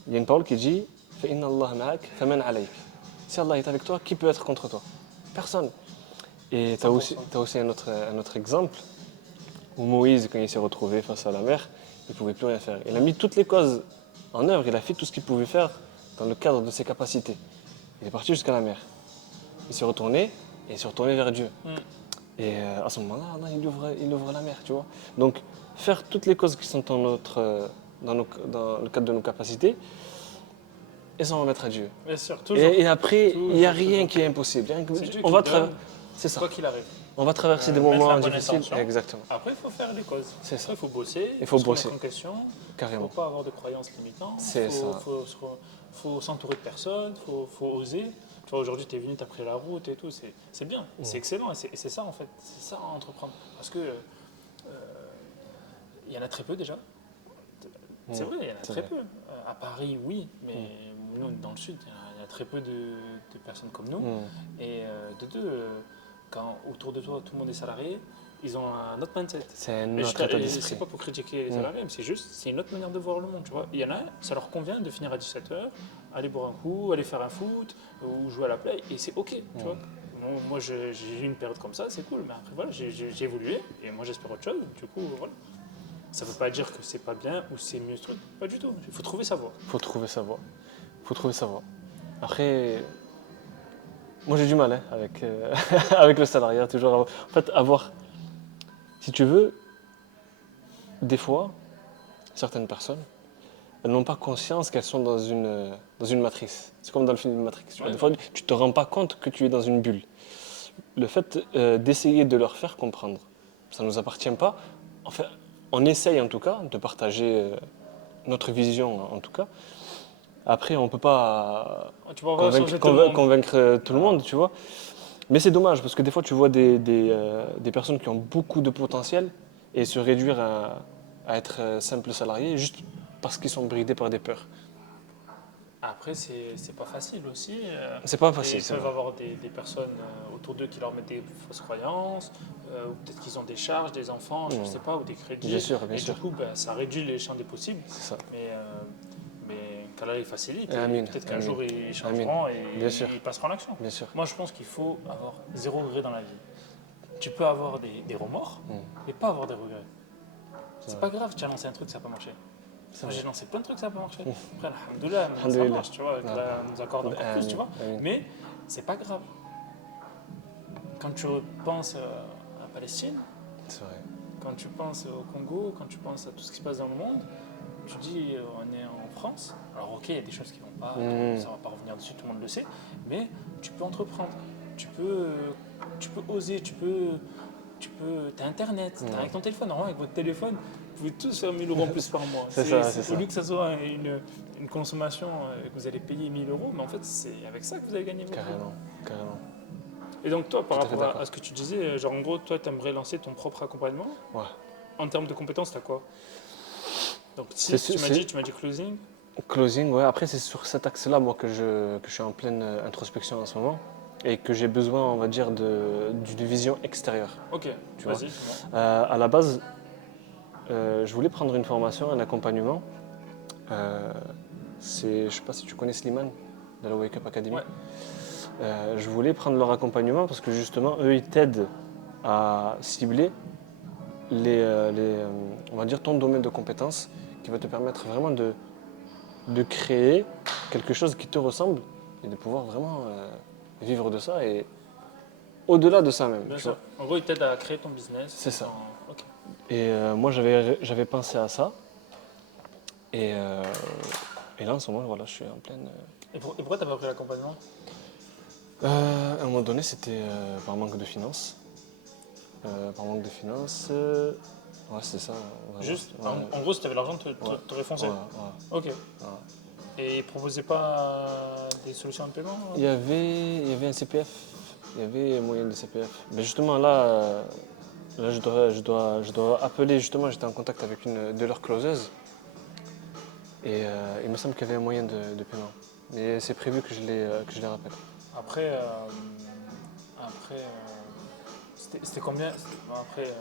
il y a une parole qui dit فَإِنَّ اللَّهَ مَعَكَ فَمَنْ عَلَيْكَ. Si Allah est avec toi, qui peut être contre toi? Personne. Et tu as 100%. aussi un autre exemple où Moïse, quand il s'est retrouvé face à la mer, il ne pouvait plus rien faire. Il a mis toutes les causes en œuvre, il a fait tout ce qu'il pouvait faire dans le cadre de ses capacités. Il est parti jusqu'à la mer. Il s'est retourné et il s'est retourné vers Dieu. Mm. Et à ce moment-là, Allah, il ouvre la mer, tu vois. Donc, faire toutes les causes qui sont dans le cadre de nos capacités et s'en remettre à Dieu. Bien sûr, toujours. Et après, il n'y a Toujours, rien toujours. qui est impossible. C'est Dieu On qui va donne, C'est ça. quoi qu'il arrive. On va traverser des Mettre la moments bonne difficiles. intention. Exactement. Après, il faut faire les causes. C'est ça. Après, il faut bosser. Il faut se bosser. remettre en question. Il ne Carrément. faut pas avoir de croyances limitantes. C'est ça. Faut s'entourer de personnes. Faut oser. Tu vois, aujourd'hui, tu es venu, tu as pris la route et tout. C'est bien. C'est excellent. Et c'est ça, en fait. C'est ça, entreprendre. Parce que il y en a très peu déjà. C'est vrai, il y en a c'est très vrai. peu. À Paris, oui, mais nous, dans le sud, il y a très peu de personnes comme nous. Et de deux, quand autour de toi, tout le monde est salarié, ils ont un autre mindset. C'est un Et autre état c'est d'esprit. pas pour critiquer les salariés, mais c'est une autre manière de voir le monde, tu vois. Il y en a, ça leur convient de finir à 17h, aller boire un coup, aller faire un foot, ou jouer à la play, et c'est ok, tu vois. Moi, j'ai eu une période comme ça, c'est cool, mais après, voilà, j'ai évolué, et moi, j'espère autre chose, du coup, voilà. Ça veut pas dire que c'est pas bien ou c'est mieux ce truc, pas du tout. Il faut trouver sa voie. Faut trouver sa voie. Faut trouver sa voie. Après, moi j'ai du mal avec, avec le salariat, toujours. En fait, si tu veux, des fois, certaines personnes, elles n'ont pas conscience qu'elles sont dans une matrice. C'est comme dans le film Matrix. Tu vois. Ouais. Des fois, tu te rends pas compte que tu es dans une bulle. Le fait d'essayer de leur faire comprendre, ça ne nous appartient pas. Enfin, on essaye en tout cas de partager notre vision en tout cas. Après, on ne peut pas Tu vas pas changer tout le monde. convaincre tout le monde, tu vois. Mais c'est dommage parce que des fois, tu vois des personnes qui ont beaucoup de potentiel et se réduire à être simples salariés juste parce qu'ils sont bridés par des peurs. Après, c'est pas facile aussi. C'est pas Et facile, ils c'est peuvent vrai. avoir des personnes autour d'eux qui leur mettent des fausses croyances, ou peut-être qu'ils ont des charges, des enfants, je ne sais pas, ou des crédits. Bien sûr, bien et sûr. du coup, ben, ça réduit les champs des possibles. C'est ça. Mais qu'Allah il facilite. Et Amin, peut-être qu'un amin. jour ils changeront et Bien sûr. ils passeront en action. Bien sûr. Moi, je pense qu'il faut avoir zéro regret dans la vie. Tu peux avoir des remords, mais pas avoir des regrets. C'est pas grave, tu as lancé un truc, ça n'a pas marché. Moi, j'ai lancé plein de trucs, ça n'a pas marché. Après, alhamdoulilah, ça Alhamdoulilah. marche, tu vois, qu'Allah nous accorde encore plus, tu vois. Amin. Mais c'est pas grave. Quand tu penses à la Palestine, C'est vrai. quand tu penses au Congo, quand tu penses à tout ce qui se passe dans le monde, tu dis on est en France. Alors ok, il y a des choses qui vont pas, ça va pas revenir dessus, tout le monde le sait, mais tu peux entreprendre, tu peux oser, t'as internet, t'as avec ton téléphone, normalement avec votre téléphone, vous pouvez tous faire 1000 € en plus par mois. C'est ça. Au lieu que ça soit une consommation que vous allez payer 1000 €, mais en fait c'est avec ça que vous allez gagner votre vie. Carrément. Et donc toi, par Tout à fait rapport d'accord. à ce que tu disais, genre en gros, toi tu aimerais lancer ton propre accompagnement. Ouais. En termes de compétences, t'as quoi? Donc C'est- si c'est- tu m'as dit closing. Closing, ouais. Après, c'est sur cet axe-là, moi, que je suis en pleine introspection en ce moment et que j'ai besoin, on va dire, d'une vision extérieure. Ok, Tu vois. vas-y, dis-moi. À la base, je voulais prendre une formation, un accompagnement. Je ne sais pas si tu connais Slimane de la Wake Up Academy. Ouais. Je voulais prendre leur accompagnement parce que justement, eux, ils t'aident à cibler on va dire, ton domaine de compétences qui va te permettre vraiment de créer quelque chose qui te ressemble et de pouvoir vraiment vivre de ça et au-delà de ça même. Bien tu sûr. vois. En gros, il t'aide à créer ton business. C'est ça. Ok. Et moi, j'avais pensé à ça. Et là, en ce moment, voilà, je suis en pleine. Et pourquoi t'as pas pris l'accompagnement? À un moment donné, c'était par manque de finances. Ouais, c'est ça. Vraiment. Juste, Ouais. en gros, si t'avais l'argent, t'aurais foncé. Ouais. Ok. Et ils proposaient pas des solutions de paiement? Il y avait un CPF. Il y avait moyen de CPF. Mais justement, là, je dois appeler. Justement, j'étais en contact avec une de leurs closeuses. Et il me semble qu'il y avait un moyen de paiement. Mais c'est prévu que je les rappelle. Après, après c'était combien? Après,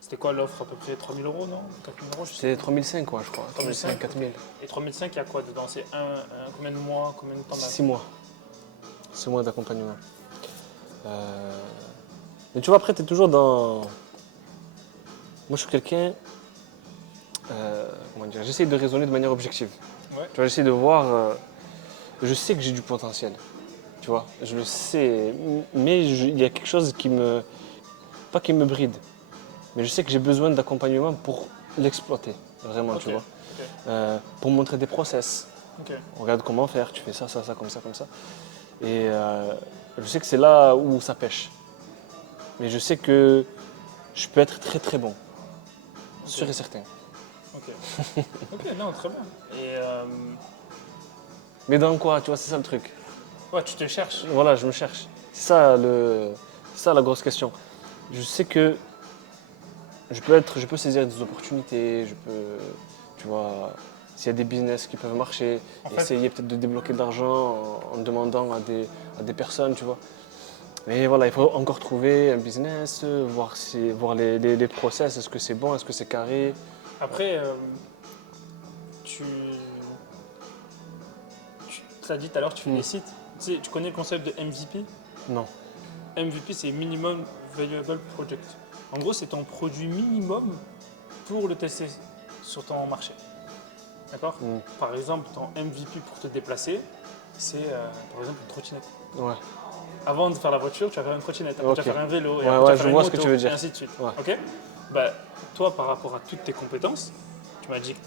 c'était quoi l'offre à peu près 3 000 euros, non? 4 000 euros, je sais C'est 3005 quoi, je crois. 3005, 3005, 4000. Et 3005, il y a quoi dedans? C'est combien de mois, combien de temps 6 mois. 6 mois d'accompagnement. Mais tu vois, après, tu es toujours dans. Moi, je suis quelqu'un. Comment dire? J'essaie de raisonner de manière objective. Ouais. Tu vois, j'essaie de voir. Je sais que j'ai du potentiel. Tu vois, je le sais. Mais il y a quelque chose qui me. Pas qui me bride. Mais je sais que j'ai besoin d'accompagnement pour l'exploiter. Vraiment, Ok, tu vois. ok, Pour montrer des process. ok. On regarde comment faire, tu fais ça, ça, ça, comme ça, comme ça. Et je sais que c'est là où ça pêche. Mais je sais que je peux être très très bon. Sûr et certain. Ok. Ok, non, très bien. Et Mais dans quoi, tu vois, c'est ça le truc. ouais, tu te cherches. Voilà, je me cherche. C'est ça la grosse question. Je sais que je peux saisir des opportunités, je peux, tu vois, s'il y a des business qui peuvent marcher, En fait, essayer peut-être de débloquer de l'argent en demandant à des personnes, tu vois. Mais voilà, il faut encore trouver un business, voir les process, est-ce que c'est bon, est-ce que c'est carré. après, tu, tu as dit tout à l'heure, tu fais des sites. Tu sais, tu connais le concept de MVP? Non. MVP, c'est Minimum Valuable Project. En gros, c'est ton produit minimum pour le tester sur ton marché. D'accord? Par exemple, ton MVP pour te déplacer, c'est par exemple une trottinette. Ouais. Avant de faire la voiture, tu vas faire une trottinette, après Ok. tu vas faire un vélo, et Ouais, après tu ouais, vas je faire une vois moto, ce que tu veux dire. et ainsi de suite. Ouais. Ok? Bah, toi, par rapport à toutes tes compétences, tu m'as dit que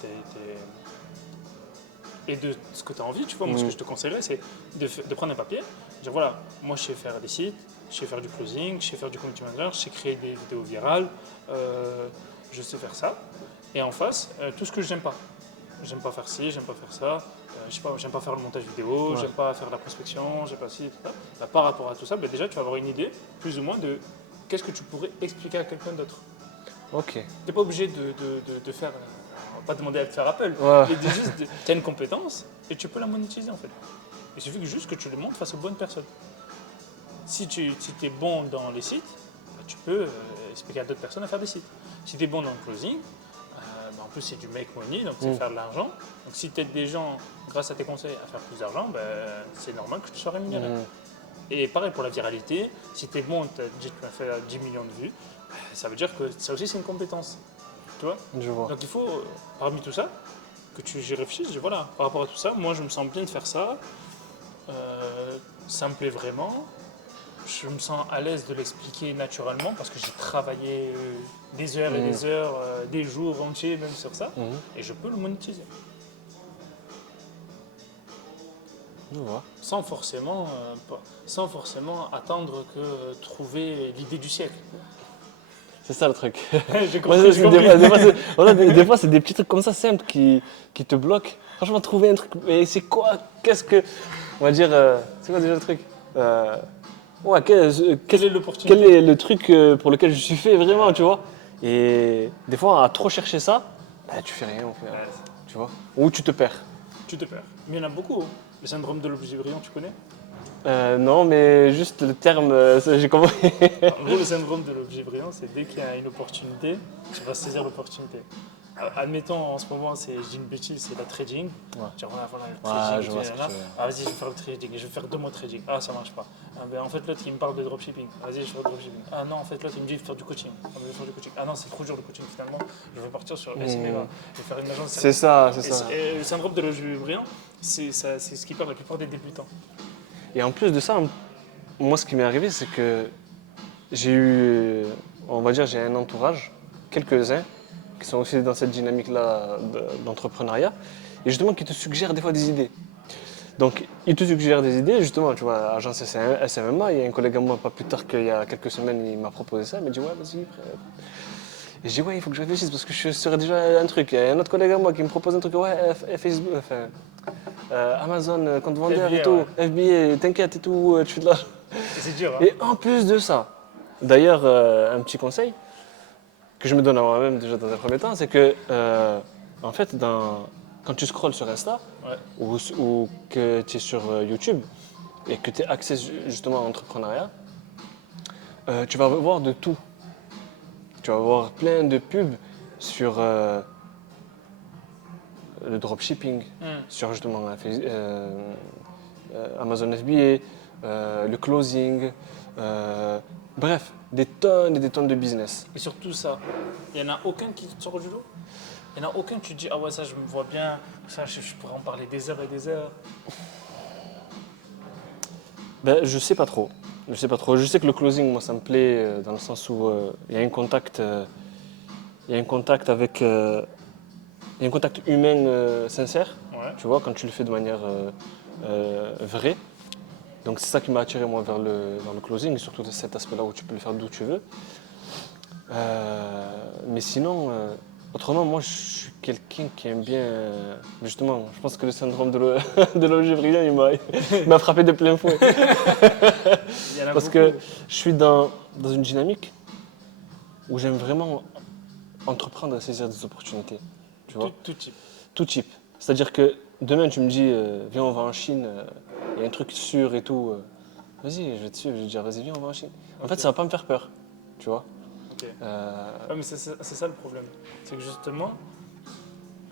et de ce que tu as envie, tu vois, moi ce que je te conseillerais, c'est de prendre un papier, de dire voilà, moi je sais faire des sites, je sais faire du closing, je sais faire du community manager, je sais créer des vidéos virales, je sais faire ça. Et en face, tout ce que j'aime pas. J'aime pas faire ci, j'aime pas faire ça, je sais pas, j'aime pas faire le montage vidéo, Ouais. j'aime pas faire la prospection, j'aime pas ci, tout ça. Bah, par rapport à tout ça, bah, déjà tu vas avoir une idée, plus ou moins, de qu'est-ce que tu pourrais expliquer à quelqu'un d'autre. Ok. Tu n'es pas obligé de faire, on va pas demander à te faire appel, Ouais. mais tu as une compétence et tu peux la monétiser en fait. Il suffit juste que tu le montres face aux bonnes personnes. Si tu es bon dans les sites, bah, tu peux expliquer à d'autres personnes à faire des sites. Si tu es bon dans le closing, bah, en plus c'est du make money, donc c'est faire de l'argent. Donc si tu aides des gens grâce à tes conseils à faire plus d'argent, bah, c'est normal que tu sois rémunéré. Et pareil pour la viralité, si tu es bon, tu as dit que tu as fait 10 millions de vues, ça veut dire que ça aussi c'est une compétence. Tu vois? Je vois. Donc il faut, parmi tout ça, que j'y réfléchisses, je dis, voilà, par rapport à tout ça, moi je me sens bien de faire ça, ça me plaît vraiment, je me sens à l'aise de l'expliquer naturellement parce que j'ai travaillé des heures et des heures, des jours entiers même sur ça, et je peux le monétiser. Je vois. Sans forcément attendre que trouver l'idée du siècle. C'est ça le truc. J'ai Moi, compris, c'est- j'ai compris. des fois, c'est des petits trucs comme ça simples qui te bloquent. Franchement, trouver un truc. Mais c'est quoi? Qu'est-ce que. On va dire. C'est quoi déjà le truc? Ouais, Quelle est l'opportunité? quel est le truc pour lequel je suis fait vraiment, tu vois? Et des fois, à trop chercher ça, bah, tu fais rien au final. Tu vois? Ou tu te perds. Tu te perds. Mais il y en a beaucoup. Le syndrome de l'objet brillant, tu connais? Non, mais juste le terme, j'ai compris. En gros, le syndrome de l'objet brillant, c'est dès qu'il y a une opportunité, tu vas saisir l'opportunité. Admettons, en ce moment, je dis une bêtise, c'est la trading. Ouais. Genre, voilà, le Ouais, trading, je vois ce que tu veux dire. Ah, vas-y, je vais faire le trading et je vais faire 2 mois de trading. Ah, ça marche pas. Ah, ben, en fait, l'autre, il me parle de dropshipping. Vas-y, je fais le dropshipping. Ah non, en fait, l'autre, il me dit de faire du coaching. Ah, ben, je vais faire du coaching. Ah non, c'est trop dur le coaching finalement. Je vais partir sur SMEA. Je vais faire une agence de C'est service. ça, c'est ça. Et le syndrome de l'objet brillant, c'est ce qui perd la plupart des débutants. Et en plus de ça, moi, ce qui m'est arrivé, c'est que j'ai eu, on va dire, j'ai un entourage, quelques-uns, qui sont aussi dans cette dynamique-là d'entrepreneuriat, et justement qui te suggèrent des fois des idées. Donc, ils te suggèrent des idées, justement, tu vois, agence SMMA, il y a un collègue à moi, pas plus tard qu'il y a quelques semaines, il m'a proposé ça, il m'a dit, ouais, vas-y, frère. Et je dis, ouais, il faut que je réfléchisse, parce que je serais déjà un truc. Il y a un autre collègue à moi qui me propose un truc, ouais, Facebook, enfin, Amazon, compte vendeur et FBA, tout, FBA, t'inquiète et tout, tu fais de l'argent. Et c'est dur, hein. Et en plus de ça, d'ailleurs, un petit conseil que je me donne à moi-même déjà dans un premier temps, c'est que, en fait, quand tu scrolles sur Insta Ouais. ou que tu es sur YouTube, et que tu es axé justement à l'entrepreneuriat, tu vas voir de tout. Tu vas voir plein de pubs sur le dropshipping, sur justement Amazon FBA, le closing, bref, des tonnes et des tonnes de business. Et surtout ça, il n'y en a aucun qui te sort du lot. Il n'y en a aucun qui te dit ah ouais ça je me vois bien, ça je pourrais en parler des heures et des heures. Ben, je sais pas trop. Je sais pas trop. Je sais que le closing, moi, ça me plaît dans le sens où il y a un contact, il y a un contact avec, il y a un contact humain sincère. Ouais. Tu vois, quand tu le fais de manière vraie. Donc c'est ça qui m'a attiré moi vers le closing, et surtout cet aspect-là où tu peux le faire d'où tu veux. Mais sinon, autrement, moi, je suis quelqu'un qui aime bien. Justement, je pense que le syndrome de l'objet brillant, il m'a frappé de plein fouet. Il y en a Parce beaucoup. que je suis dans une dynamique où j'aime vraiment entreprendre et saisir des opportunités. Tu vois, Tout type. tout type. C'est-à-dire que demain, tu me dis, viens, on va en Chine, il y a un truc sûr et tout. Vas-y, je vais te suivre, je vais te dire, vas-y, viens, on va en Chine. En fait, ça va pas me faire peur. Tu vois. Ok. Ouais, mais c'est ça le problème. C'est que justement,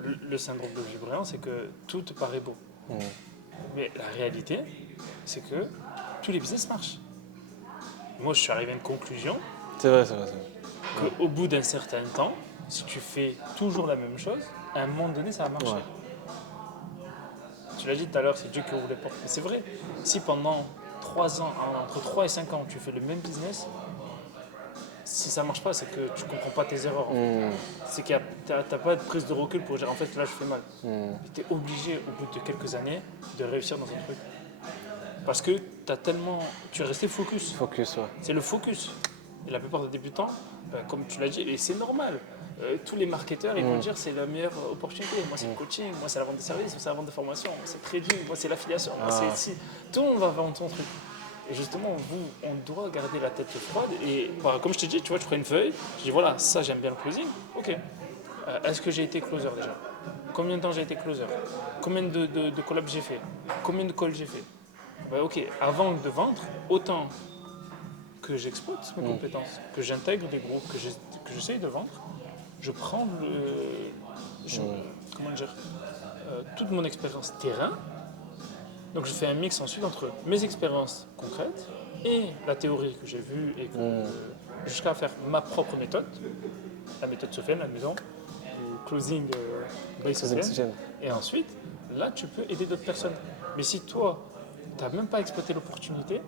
le syndrome de l'objet brillant, c'est que tout te paraît beau. Mm. Mais la réalité, c'est que tous les business marchent. Moi, je suis arrivé à une conclusion C'est vrai, c'est vrai, c'est vrai. qu'au bout d'un certain temps, si tu fais toujours la même chose, à un moment donné, ça va marcher. Ouais. Tu l'as dit tout à l'heure, c'est Dieu qui ouvre les portes. Mais c'est vrai, si pendant 3 ans, entre 3 et 5 ans, tu fais le même business, si ça marche pas, c'est que tu comprends pas tes erreurs. En fait. Mm. C'est qu'il t'as pas de prise de recul pour dire en fait là je fais mal. Mm. Tu es obligé au bout de quelques années de réussir dans un truc. Parce que tu es resté focus. Focus, ouais. C'est le focus. Et la plupart des débutants, comme tu l'as dit, et c'est normal. Tous les marketeurs, ils vont dire c'est la meilleure opportunité. Moi, c'est le coaching, moi, c'est la vente de services, moi, c'est la vente de formation, moi, c'est le trading, moi, c'est l'affiliation, moi, c'est ici. Tout le monde va vendre ton truc. Et justement, on doit garder la tête froide. Et comme je t'ai dit, tu vois, tu prends une feuille, je dis voilà, ça, j'aime bien le closing. Ok. Est-ce que j'ai été closer déjà? Combien de temps j'ai été closer? Combien de collabs j'ai fait? Combien de calls j'ai fait? Ok, avant de vendre, autant que j'exploite mes compétences, que j'intègre des groupes, que j'essaye de vendre, je prends comment dire, toute mon expérience terrain. Donc je fais un mix ensuite entre mes expériences concrètes et la théorie que j'ai vue et jusqu'à faire ma propre méthode, la méthode Sofiane, admettons, le closing by Sofiane. Et ensuite, là, tu peux aider d'autres personnes. Mais si toi, tu n'as même pas exploité l'opportunité,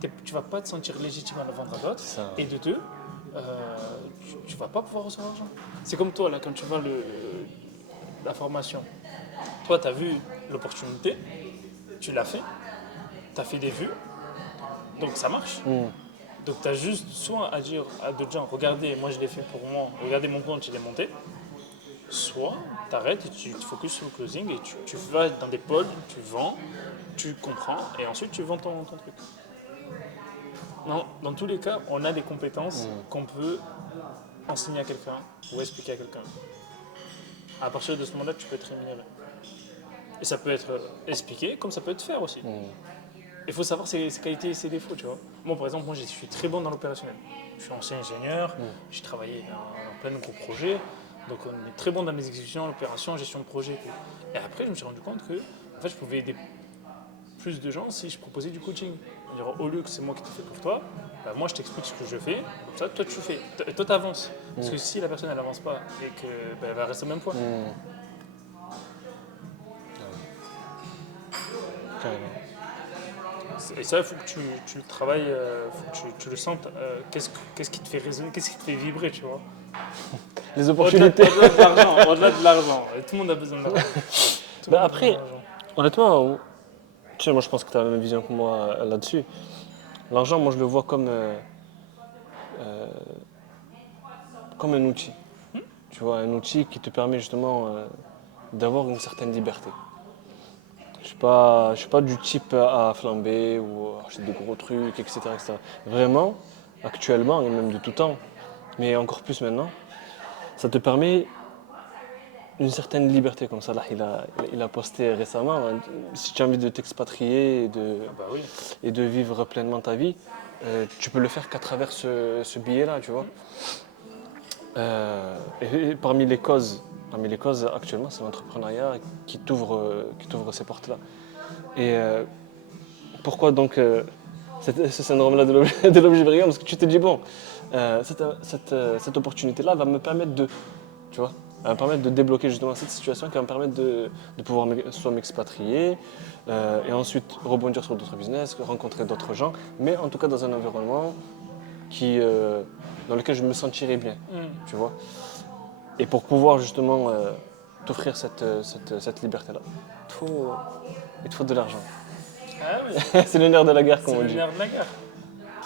tu ne vas pas te sentir légitime à la vendre à d'autres. Et de deux, tu ne vas pas pouvoir recevoir l'argent. C'est comme toi, là, quand tu vois la formation. Toi, tu as vu l'opportunité, tu l'as fait, tu as fait des vues, donc ça marche. Donc tu as juste soit à dire à d'autres gens, regardez, moi je l'ai fait pour moi, regardez mon compte, il est monté. Soit tu arrêtes et tu te focuses sur le closing et tu vas dans des pôles, tu vends, tu comprends et ensuite tu vends ton truc. Non, dans tous les cas, on a des compétences qu'on peut enseigner à quelqu'un ou expliquer à quelqu'un. À partir de ce moment-là, tu peux être rémunéré. Et ça peut être expliqué comme ça peut être fait aussi. Il faut savoir ses qualités et ses défauts, tu vois. Moi, par exemple, je suis très bon dans l'opérationnel. Je suis ancien ingénieur, j'ai travaillé dans plein de gros projets. Donc, on est très bon dans les exécutions, l'opération, gestion de projet. Et tout. Et après, je me suis rendu compte que en fait, je pouvais aider plus de gens si je proposais du coaching. C'est-à-dire, au lieu que c'est moi qui te fais pour toi, moi, je t'explique ce que je fais. Comme ça, toi, tu fais. Toi, tu avances. Parce que si la personne, elle avance pas et qu'elle va rester au même point. Et ça, il faut que tu le travailles, faut que tu le sentes. Qu'est-ce qui te fait résonner, qu'est-ce qui te fait vibrer, tu vois. Les opportunités. Au-delà de l'argent. Tout le monde a besoin de l'argent. Après, honnêtement, tu sais, moi je pense que tu as la même vision que moi là-dessus. L'argent, moi je le vois comme un outil. Tu vois, un outil qui te permet justement d'avoir une certaine liberté. Je suis pas du type à flamber ou à acheter de gros trucs, etc. Vraiment, actuellement, et même de tout temps, mais encore plus maintenant, ça te permet une certaine liberté comme ça. Là, il a posté récemment, hein, si tu as envie de t'expatrier Ah bah oui. et de vivre pleinement ta vie, tu peux le faire qu'à travers ce billet-là, tu vois. Et parmi les causes actuellement, c'est l'entrepreneuriat qui t'ouvre ces portes-là. Et pourquoi donc ce syndrome-là de de l'objet brillant? Parce que tu te dis, bon, cette opportunité-là va me permettre tu vois, elle va me permettre de débloquer justement cette situation qui va me permettre de pouvoir soit m'expatrier et ensuite rebondir sur d'autres business, rencontrer d'autres gens, mais en tout cas dans un environnement dans lequel je me sentirais bien, tu vois. Et pour pouvoir justement t'offrir cette liberté-là, il te faut de l'argent. Ah oui, C'est le nerf de la guerre, comme c'est on le dit. nerf de la guerre.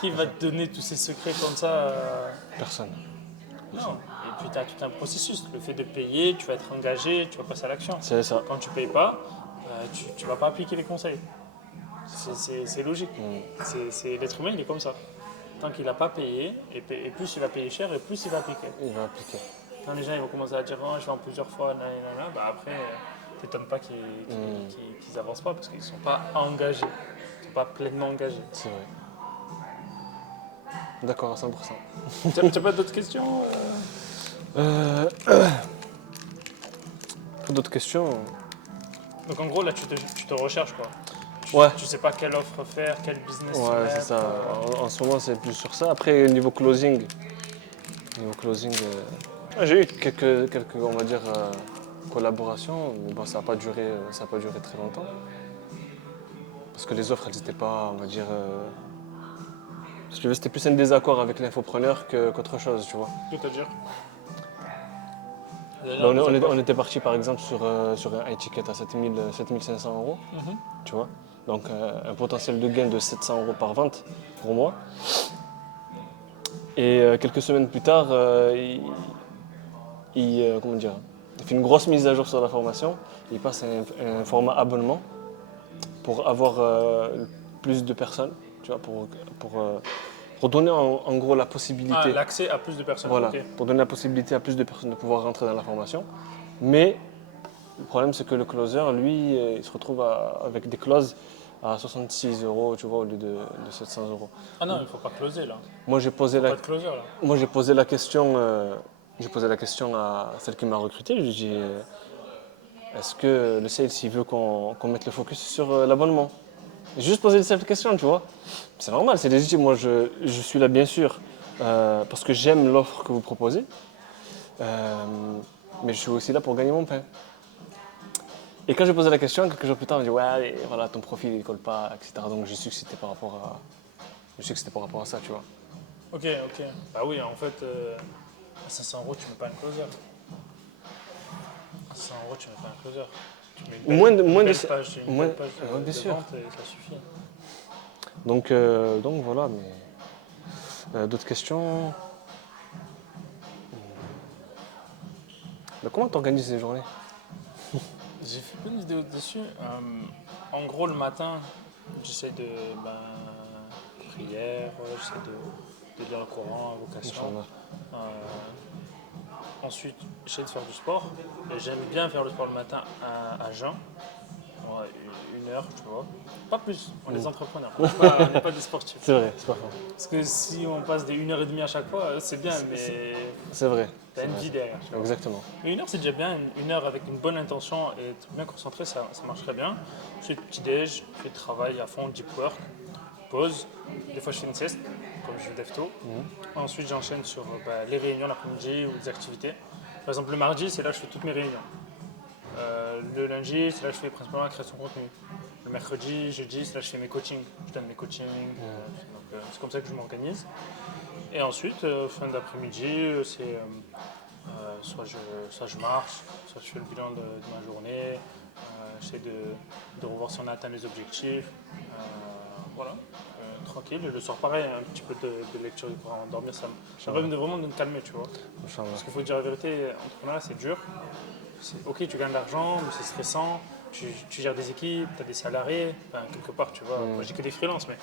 Qui va te donner tous ces secrets comme ça Personne. Non. Et puis tu as tout un processus. Le fait de payer, tu vas être engagé, tu vas passer à l'action. C'est ça. Quand tu ne payes pas, tu ne vas pas appliquer les conseils. C'est logique. L'être humain, il est comme ça. Tant qu'il n'a pas payé, et plus il va payer cher, et plus il va appliquer. Il va appliquer. Quand les gens ils vont commencer à dire oh, je vends plusieurs fois, bah après, t'étonnes pas qu'ils n'avancent pas parce qu'ils ne sont pas engagés. Ils ne sont pas pleinement engagés. C'est vrai. D'accord, à 100%. Tu n'as pas d'autres questions Euh, pour d'autres questions? Donc en gros, là, tu te recherches quoi. Ouais. Tu sais pas quelle offre faire, quel business Ouais, c'est mettre, ça. En ce moment, c'est plus sur ça. Après, niveau closing, j'ai eu quelques, on va dire, collaborations, mais bon, ça a pas duré très longtemps. Parce que les offres, elles n'étaient pas, on va dire, si tu veux, c'était plus un désaccord avec l'infopreneur qu'autre chose, tu vois. C'est-à-dire Là, on était parti par exemple sur un high ticket à 7500 euros, tu vois. Donc un potentiel de gain de 700 euros par vente pour moi. Et quelques semaines plus tard, comment dire, il fait une grosse mise à jour sur la formation. Il passe un format abonnement pour avoir plus de personnes, tu vois, pour donner en gros la possibilité. L'accès à plus de personnes. Voilà, Ok. pour donner la possibilité à plus de personnes de pouvoir rentrer dans la formation. Mais le problème, c'est que le closer, lui, il se retrouve avec des clauses à 66 euros, tu vois, au lieu de 700 euros. Ah non, il ne faut pas closer là. Moi, j'ai posé Pas de closer là. moi, j'ai posé la question à celle qui m'a recruté. Je lui ai dit, est-ce que le sales, il veut qu'on mette le focus sur l'abonnement? J'ai juste posé cette question, tu vois. C'est normal, c'est légitime. Moi, je suis là, bien sûr, parce que j'aime l'offre que vous proposez. Mais je suis aussi là pour gagner mon pain. Et quand j'ai posé la question, quelques jours plus tard, on m'a dit ouais, voilà, ton profil il colle pas, etc. Donc j'ai su que c'était par rapport à ça, tu vois. Ok. Bah oui, en fait, à 500 euros, tu ne mets pas un closer. À 500 euros, tu ne mets pas un closer. Tu mets Moins de belle page, une moins- belle page ouais, bien de sûr. vente et ça suffit. Donc voilà, mais d'autres questions? Mais comment tu organises les journées? J'ai fait plein de vidéos dessus. En gros, le matin, j'essaie de prière, j'essaie de lire le Coran, invocation. Inch'Allah. Ensuite, j'essaie de faire du sport. Et j'aime bien faire le sport le matin à jeun. Ouais, 1 heure, tu vois. Pas plus, on est des entrepreneurs. On n'est pas des sportifs. C'est vrai, c'est pas faux. Parce que si on passe des 1h30 à chaque fois, c'est bien, mais C'est vrai. t'as une vie derrière. Tu vois. Exactement. Mais 1 heure, c'est déjà bien. 1 heure avec une bonne intention et être bien concentré, ça marcherait bien. Je fais petit-déj, je fais travail à fond, deep work, pause. Des fois, je fais une sieste, comme je fais DevTo. Ensuite, j'enchaîne sur les réunions l'après-midi ou des activités. Par exemple, le mardi, c'est là que je fais toutes mes réunions. Le lundi, c'est là que je fais principalement la création de contenu. Le mercredi, jeudi, c'est là que je fais mes coachings. Je donne mes coachings. C'est comme ça que je m'organise. Et ensuite, fin d'après-midi, c'est soit je marche, soit je fais le bilan de ma journée. J'essaie de revoir si on a atteint les objectifs. Voilà, tranquille. Et le soir, pareil, un petit peu de lecture pour endormir. Ça me permet vraiment de me calmer, tu vois. Inch'Allah. Parce qu'il faut dire la vérité, entrepreneuriat, c'est dur. Ok, tu gagnes de l'argent, mais c'est stressant. Tu gères des équipes, tu as des salariés. Enfin, quelque part, tu vois. Moi, j'ai que des freelances, mais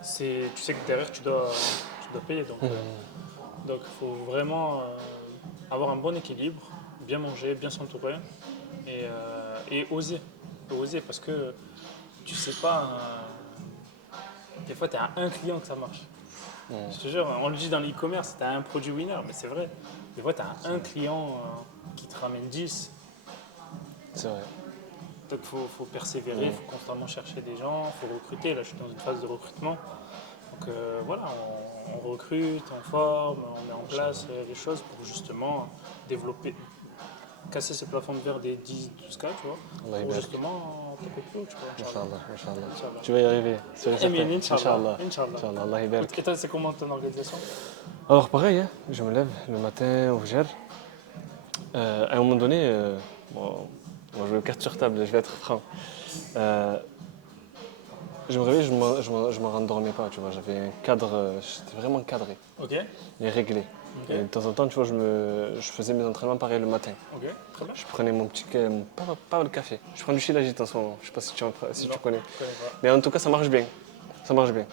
tu sais que derrière, tu dois payer. Donc, il faut vraiment avoir un bon équilibre, bien manger, bien s'entourer et oser. Oser parce que tu sais pas, des fois tu as un client que ça marche. Je te jure, on le dit dans l'e-commerce, tu as un produit winner, mais c'est vrai. Des fois tu as un client qui te ramène 10. C'est vrai. Donc faut persévérer, il faut constamment chercher des gens, il faut recruter. Là je suis dans une phase de recrutement. Donc voilà, on recrute, on forme, on met en place les choses pour justement développer, casser ce plafond de verre des 10-12 cas, tu vois, Allah pour يبارك. justement taper plus haut, tu vois, Inch'Allah. Inch'Allah, Inch'Allah. Inch'Allah. Tu vas y arriver, c'est certain. Amin, Inch'Allah. Inch'Allah. Inch'Allah. Inch'Allah, Allah يبارك. Et toi, c'est comment ton organisation? Alors pareil, hein, je me lève le matin au Fajr. À un moment donné, bon, moi, je vais carte sur table, je vais être franc. Euh, je me réveille, je me rendormais pas, tu vois. J'avais un cadre, j'étais vraiment cadré Ok, et réglé. ok, Et de temps en temps, tu vois, je faisais mes entraînements pareil le matin. ok, très bien. Je prenais mon petit, pas le café. Je prends du Shilajit en ce moment. Je sais pas si Non, tu connais. je connais pas. Mais en tout cas, ça marche bien. Ça marche bien.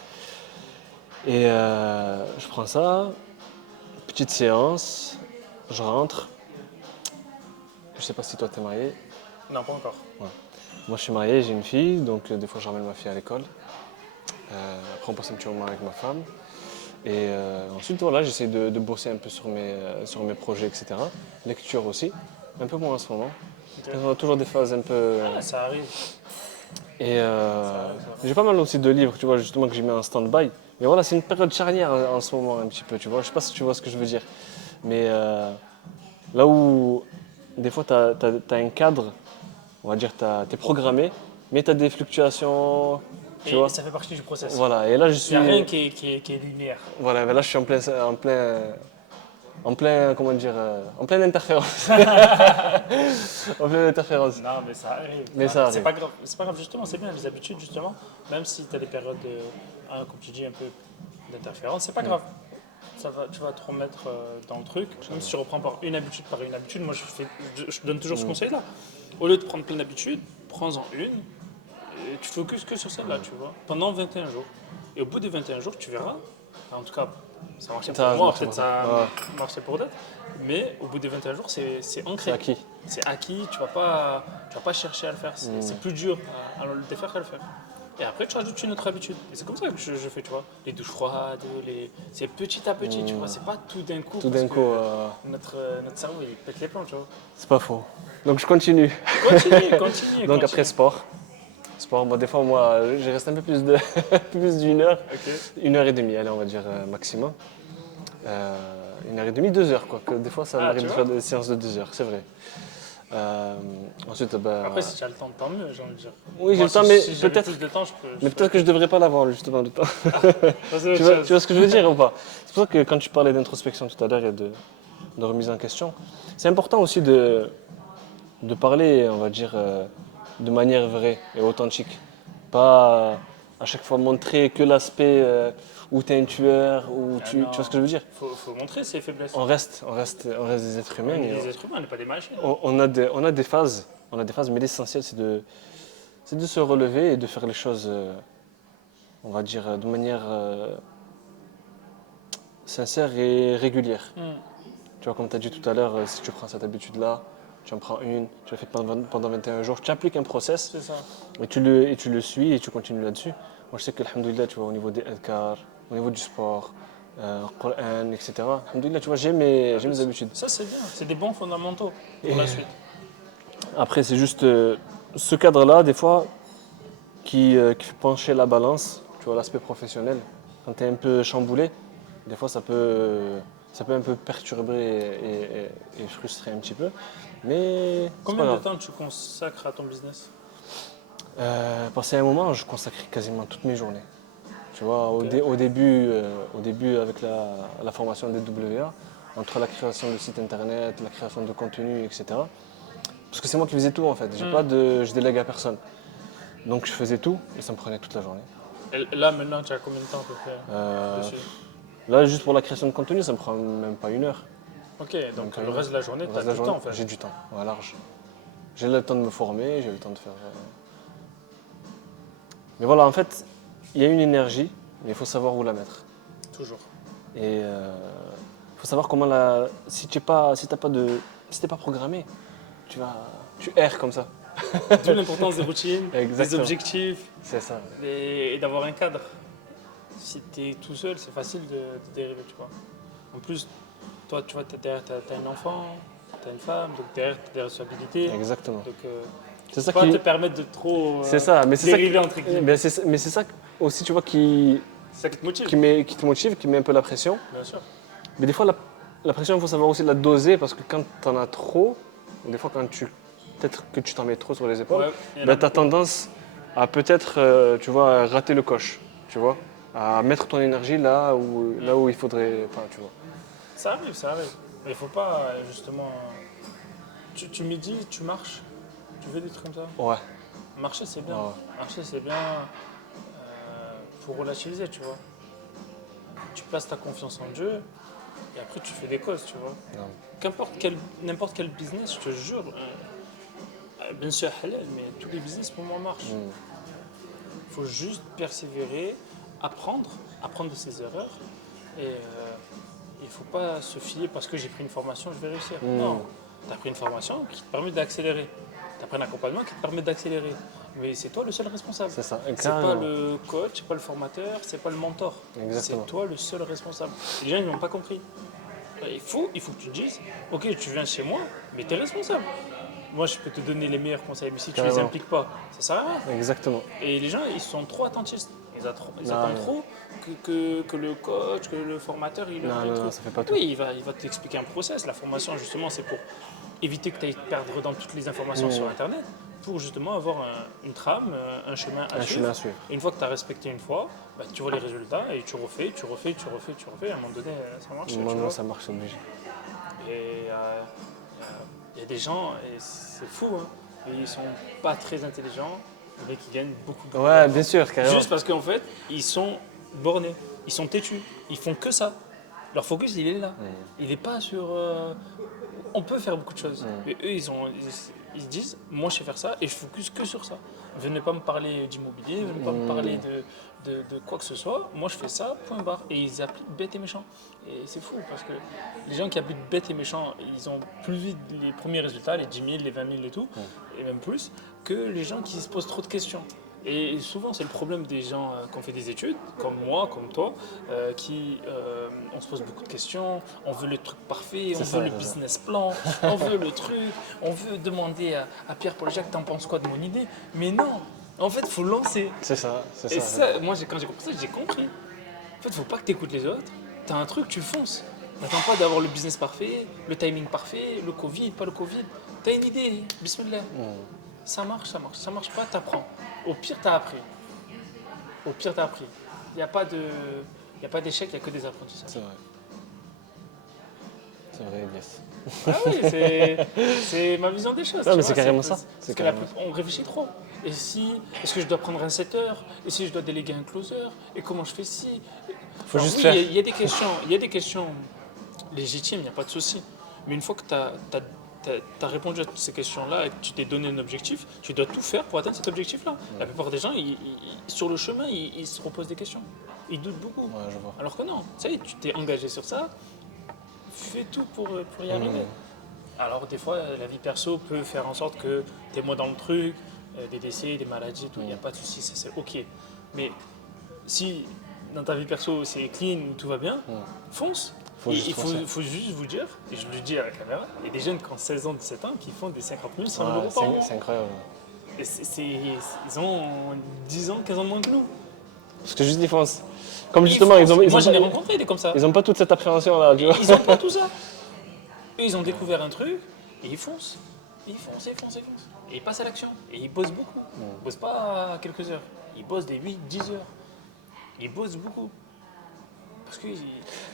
Et je prends ça, petite séance, je rentre. Je sais pas si toi t'es marié. Non, pas encore. Ouais. Moi je suis marié, j'ai une fille, donc des fois je ramène ma fille à l'école. Après on passe un petit moment avec ma femme. Et ensuite voilà, j'essaie de bosser un peu sur mes projets, etc. Lecture aussi, un peu moins en ce moment. Ok. On a toujours des phases un peu. Ah, ça arrive. Et Ça arrive. j'ai pas mal aussi de livres, tu vois, justement que j'ai mis en stand-by. Mais voilà, c'est une période charnière en ce moment un petit peu, tu vois. Je sais pas si tu vois ce que je veux dire. Mais là où des fois tu as un cadre, on va dire, t'es programmé, mais tu as des fluctuations, tu Et vois. ça fait partie du process. Voilà, et là je Il suis. n'y a rien qui est linéaire. Voilà, mais là je suis comment dire, en pleine interférence. En pleine interférence. Non, mais ça arrive. Mais ça C'est arrive. pas grave. C'est pas grave, justement, c'est bien les habitudes, justement. Même si tu as des périodes, comme tu dis, un peu d'interférence, c'est pas grave. Tu vas te remettre dans le truc. Même si tu reprends par une habitude, moi je donne toujours ce conseil-là. Au lieu de prendre plein d'habitudes, prends-en une et tu focuses que sur celle-là, tu vois, pendant 21 jours. Et au bout des 21 jours, tu verras. En tout cas, ça marchait Ça pour moi, marche peut-être pour ça toi. marchait pour d'autres. Mais au bout des 21 jours, c'est C'est ancré. acquis. C'est acquis, tu vas pas chercher à le faire. C'est plus dur à le défaire qu'à le faire. Et après, tu rajoutes une autre habitude. Et c'est comme ça que je fais, tu vois. Les douches froides, c'est petit à petit, tu vois. C'est pas tout d'un coup. Tout Parce d'un que coup, notre cerveau, il pète les plombs, tu vois. c'est pas faux. Donc je continue. Continue, continue. Donc après sport. Sport, bon, des fois moi je reste un peu plus un peu plus d'une heure. Ok. 1 heure et demie, allez on va dire maximum. 1 heure et demie, 2 heures quoi. Que des fois ça Ah, m'arrive tu de vois. faire des séances de 2 heures, c'est vrai. Ensuite, Après, si tu as le temps, tant mieux, j'ai envie de dire. oui j'ai Moi, le temps, si j'avais peut-être plus de temps, je peux. mais peut-être que je devrais pas l'avoir justement le temps. Ça, c'est autre Tu vois chose. ce que je veux dire ou pas? C'est pour ça que quand tu parlais d'introspection tout à l'heure et de remise en question, c'est important aussi de parler, on va dire, de manière vraie et authentique. Pas à chaque fois montrer que l'aspect où tu es un tueur, ou Ah tu vois ce non, que je veux dire. faut montrer ses faiblesses. On reste des êtres On humains est et des êtres humains, on n'est pas des machines. on a des phases, mais l'essentiel c'est de se relever et de faire les choses, on va dire, de manière sincère et régulière. Tu vois, comme tu as dit tout à l'heure, si tu prends cette habitude-là, tu en prends une, tu la fais pendant 21 jours, tu appliques un process C'est ça. et tu le suis et tu continues là-dessus. Moi, je sais que, alhamdoulilah, tu vois, au niveau des adhkar, au niveau du sport, Coran, etc., alhamdoulilah, tu vois, j'ai mes habitudes. Ça, c'est bien. C'est des bons fondamentaux pour Et la suite. après, c'est juste ce cadre-là, des fois, qui fait pencher la balance, tu vois, l'aspect professionnel. Quand tu es un peu chamboulé, des fois, ça peut un peu perturber et frustrer un petit peu. Mais c'est pas Combien de grave. temps tu consacres à ton business? Passé un moment, je consacrais quasiment toutes mes journées. Tu vois, Ok. au début avec la formation des WA, entre la création de sites internet, la création de contenu, etc. Parce que c'est moi qui faisais tout en fait. Je délègue à personne. Donc je faisais tout et ça me prenait toute la journée. Et là, maintenant, tu as combien de temps à peu près Euh, dessus? Là, juste pour la création de contenu, ça me prend même pas 1 heure. Ok, donc pas le une reste de la journée, Le tu as reste de la du journée, temps en fait. j'ai du temps, ouais, large. J'ai le temps de me former, j'ai le temps de faire. Mais voilà, en fait, il y a une énergie, mais il faut savoir où la mettre. Toujours. Et il faut faut savoir comment si t'es pas programmé, tu erres comme ça. D'où l'importance des routines, des Exactement. objectifs C'est ça. et d'avoir un cadre. Si tu es tout seul, c'est facile de dériver, tu vois. En plus, toi, tu vois, t'as un enfant, tu as une femme, donc derrière, tu as des responsabilités. Exactement. Donc, C'est ça pas qui. te permettre de trop C'est ça, mais c'est ça. dériver entre guillemets. Mais c'est ça aussi, tu vois, C'est ça qui te motive, qui te motive, qui met un peu la pression. bien sûr. Mais des fois, la pression, il faut savoir aussi la doser parce que quand tu en as trop, des fois, peut-être que tu t'en mets trop sur les épaules, Ouais, il y en a tu as beaucoup. tendance à peut-être, tu vois, rater le coche, tu vois, à mettre ton énergie là où il faudrait pas, tu vois. Ça arrive, ça arrive. Mais il faut pas, justement. Tu me dis, tu marches, tu fais des trucs comme ça. Ouais. Marcher, c'est bien. Ouais. Marcher, c'est bien pour relativiser, tu vois. Tu places ta confiance en Dieu et après tu fais des causes, tu vois. Non. N'importe quel business, je te jure, bien sûr halal, mais tous les business pour moi marchent. Il faut juste persévérer, apprendre de ses erreurs et il ne faut pas se fier parce que j'ai pris une formation, je vais réussir. Non, tu as pris une formation qui te permet d'accélérer. Tu as pris un accompagnement qui te permet d'accélérer. Mais c'est toi le seul responsable. C'est ça, C'est carrément. pas le coach, c'est pas le formateur, c'est pas le mentor. Exactement. C'est toi le seul responsable. Les gens ils n'ont pas compris. Il faut que tu te dises, ok, tu viens chez moi, mais tu es responsable. Moi, je peux te donner les meilleurs conseils, mais si tu ne les Carrément. impliques pas, ça sert à rien. Exactement. Et les gens, ils sont trop attentistes. Ils Non, attendent non. trop que le coach, que le formateur, il leur Non, dit le non, non, truc. ça fait pas tout. Oui, il va t'expliquer un process. La formation, justement, c'est pour éviter que tu ailles perdre dans toutes les informations sur Internet, pour justement avoir une trame, un chemin à Un suivre. chemin à suivre. Et une fois que tu as respecté une fois, bah, tu vois les résultats et tu refais. Et à un moment donné, ça marche. tu Moi, non, vois. ça marche, c'est obligé. Et il y a des gens, et c'est fou, hein, mais ils sont pas très intelligents, mais qui gagnent beaucoup Ouais, d'argent. bien sûr, carrément. Juste parce qu'en fait, ils sont bornés, ils sont têtus, ils font que ça. Leur focus, il est là. Il n'est pas sur. On peut faire beaucoup de choses. Mais eux, ils se disent, moi, je sais faire ça et je focus que sur ça. Venez pas me parler d'immobilier, venez pas me parler de quoi que ce soit. Moi, je fais ça, point barre. Et ils appliquent bête et méchant. Et c'est fou parce que les gens qui appliquent bête et méchant, ils ont plus vite les premiers résultats, les 10 000, les 20 000 et tout, et même plus, que les gens qui se posent trop de questions. Et souvent, c'est le problème des gens qui ont fait des études, comme moi, comme toi, on se pose beaucoup de questions, on veut le truc parfait, on ça, veut le c'est ça. business plan, on veut le truc, on veut demander à Pierre-Paul Jacques, t'en penses quoi de mon idée? Mais non, en fait, il faut lancer. C'est ça, c'est Et ça. ça, moi, quand j'ai compris ça, j'ai compris. En fait, il ne faut pas que tu écoutes les autres, t'as un truc, tu fonces. N'attends pas d'avoir le business parfait, le timing parfait, le Covid, pas le Covid. T'as une idée, bismillah. Ça marche, ça marche. Ça marche pas, t'apprends. Au pire, t'as appris. Au pire, t'as appris. Il n'y a pas d'échec, il n'y a que des apprentissages. C'est vrai. C'est vrai, yes. Ah oui, c'est ma vision des choses. Non, tu mais vois, c'est carrément ça. Parce C'est que carrément on réfléchit trop. Est-ce que je dois prendre un setter? Et si je dois déléguer un closer? Et comment je fais ci? Faut Alors juste oui, faire. il y a des questions, il y a des questions légitimes, il n'y a pas de souci. Mais une fois que tu as répondu à toutes ces questions-là et que tu t'es donné un objectif, tu dois tout faire pour atteindre cet objectif-là. La plupart des gens, sur le chemin, ils se reposent des questions. Ils doutent beaucoup. Ouais, je vois. Alors que non, ça y est, tu t'es engagé sur ça, fais tout pour y arriver. Alors des fois, la vie perso peut faire en sorte que tu es moins dans le truc, des décès, des maladies, tout, il n'y a pas de souci, ça c'est ok. Mais si dans ta vie perso c'est clean, tout va bien, fonce. Faut Et juste il foncer. faut juste vous dire, et je le dis à la caméra, il y a des jeunes qui ont 16 ans, 17 ans qui font des 50 000, 100 000 Ouais, euros par an. c'est incroyable. Et ils ont 10 ans, 15 ans de moins que nous. Parce que juste ils foncent. Comme justement, ils ont Moi j'en ai pas, rencontré des comme ça. ils ont pas toute cette appréhension là, tu vois. Ils n'ont pas tout ça. Eux, ils ont découvert un truc et ils foncent. Ils foncent. Et ils passent à l'action. Et ils bossent beaucoup. Ils bossent pas quelques heures. Ils bossent des 8, 10 heures. Ils bossent beaucoup. Parce que,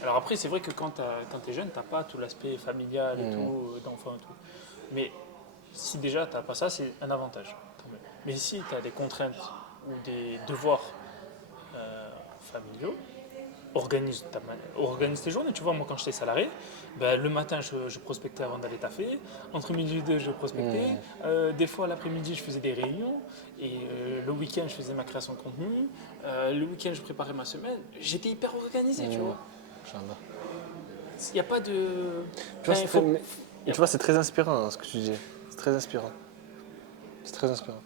alors après, c'est vrai que quand tu es jeune, tu n'as pas tout l'aspect familial et tout, d'enfant et tout. Mais si déjà tu n'as pas ça, c'est un avantage. Tant mieux. Mais si tu as des contraintes ou des devoirs familiaux, organise tes journées. Tu vois, moi quand j'étais salarié, ben, le matin je prospectais avant d'aller taffer, entre midi et deux je prospectais, des fois l'après-midi je faisais des réunions, et le week-end je faisais ma création de contenu, le week-end je préparais ma semaine. J'étais hyper organisé, tu vois. Inch'Allah. Il n'y a pas de. Tu vois, Enfin, c'est très inspirant hein, ce que tu dis. C'est très inspirant. C'est très inspirant.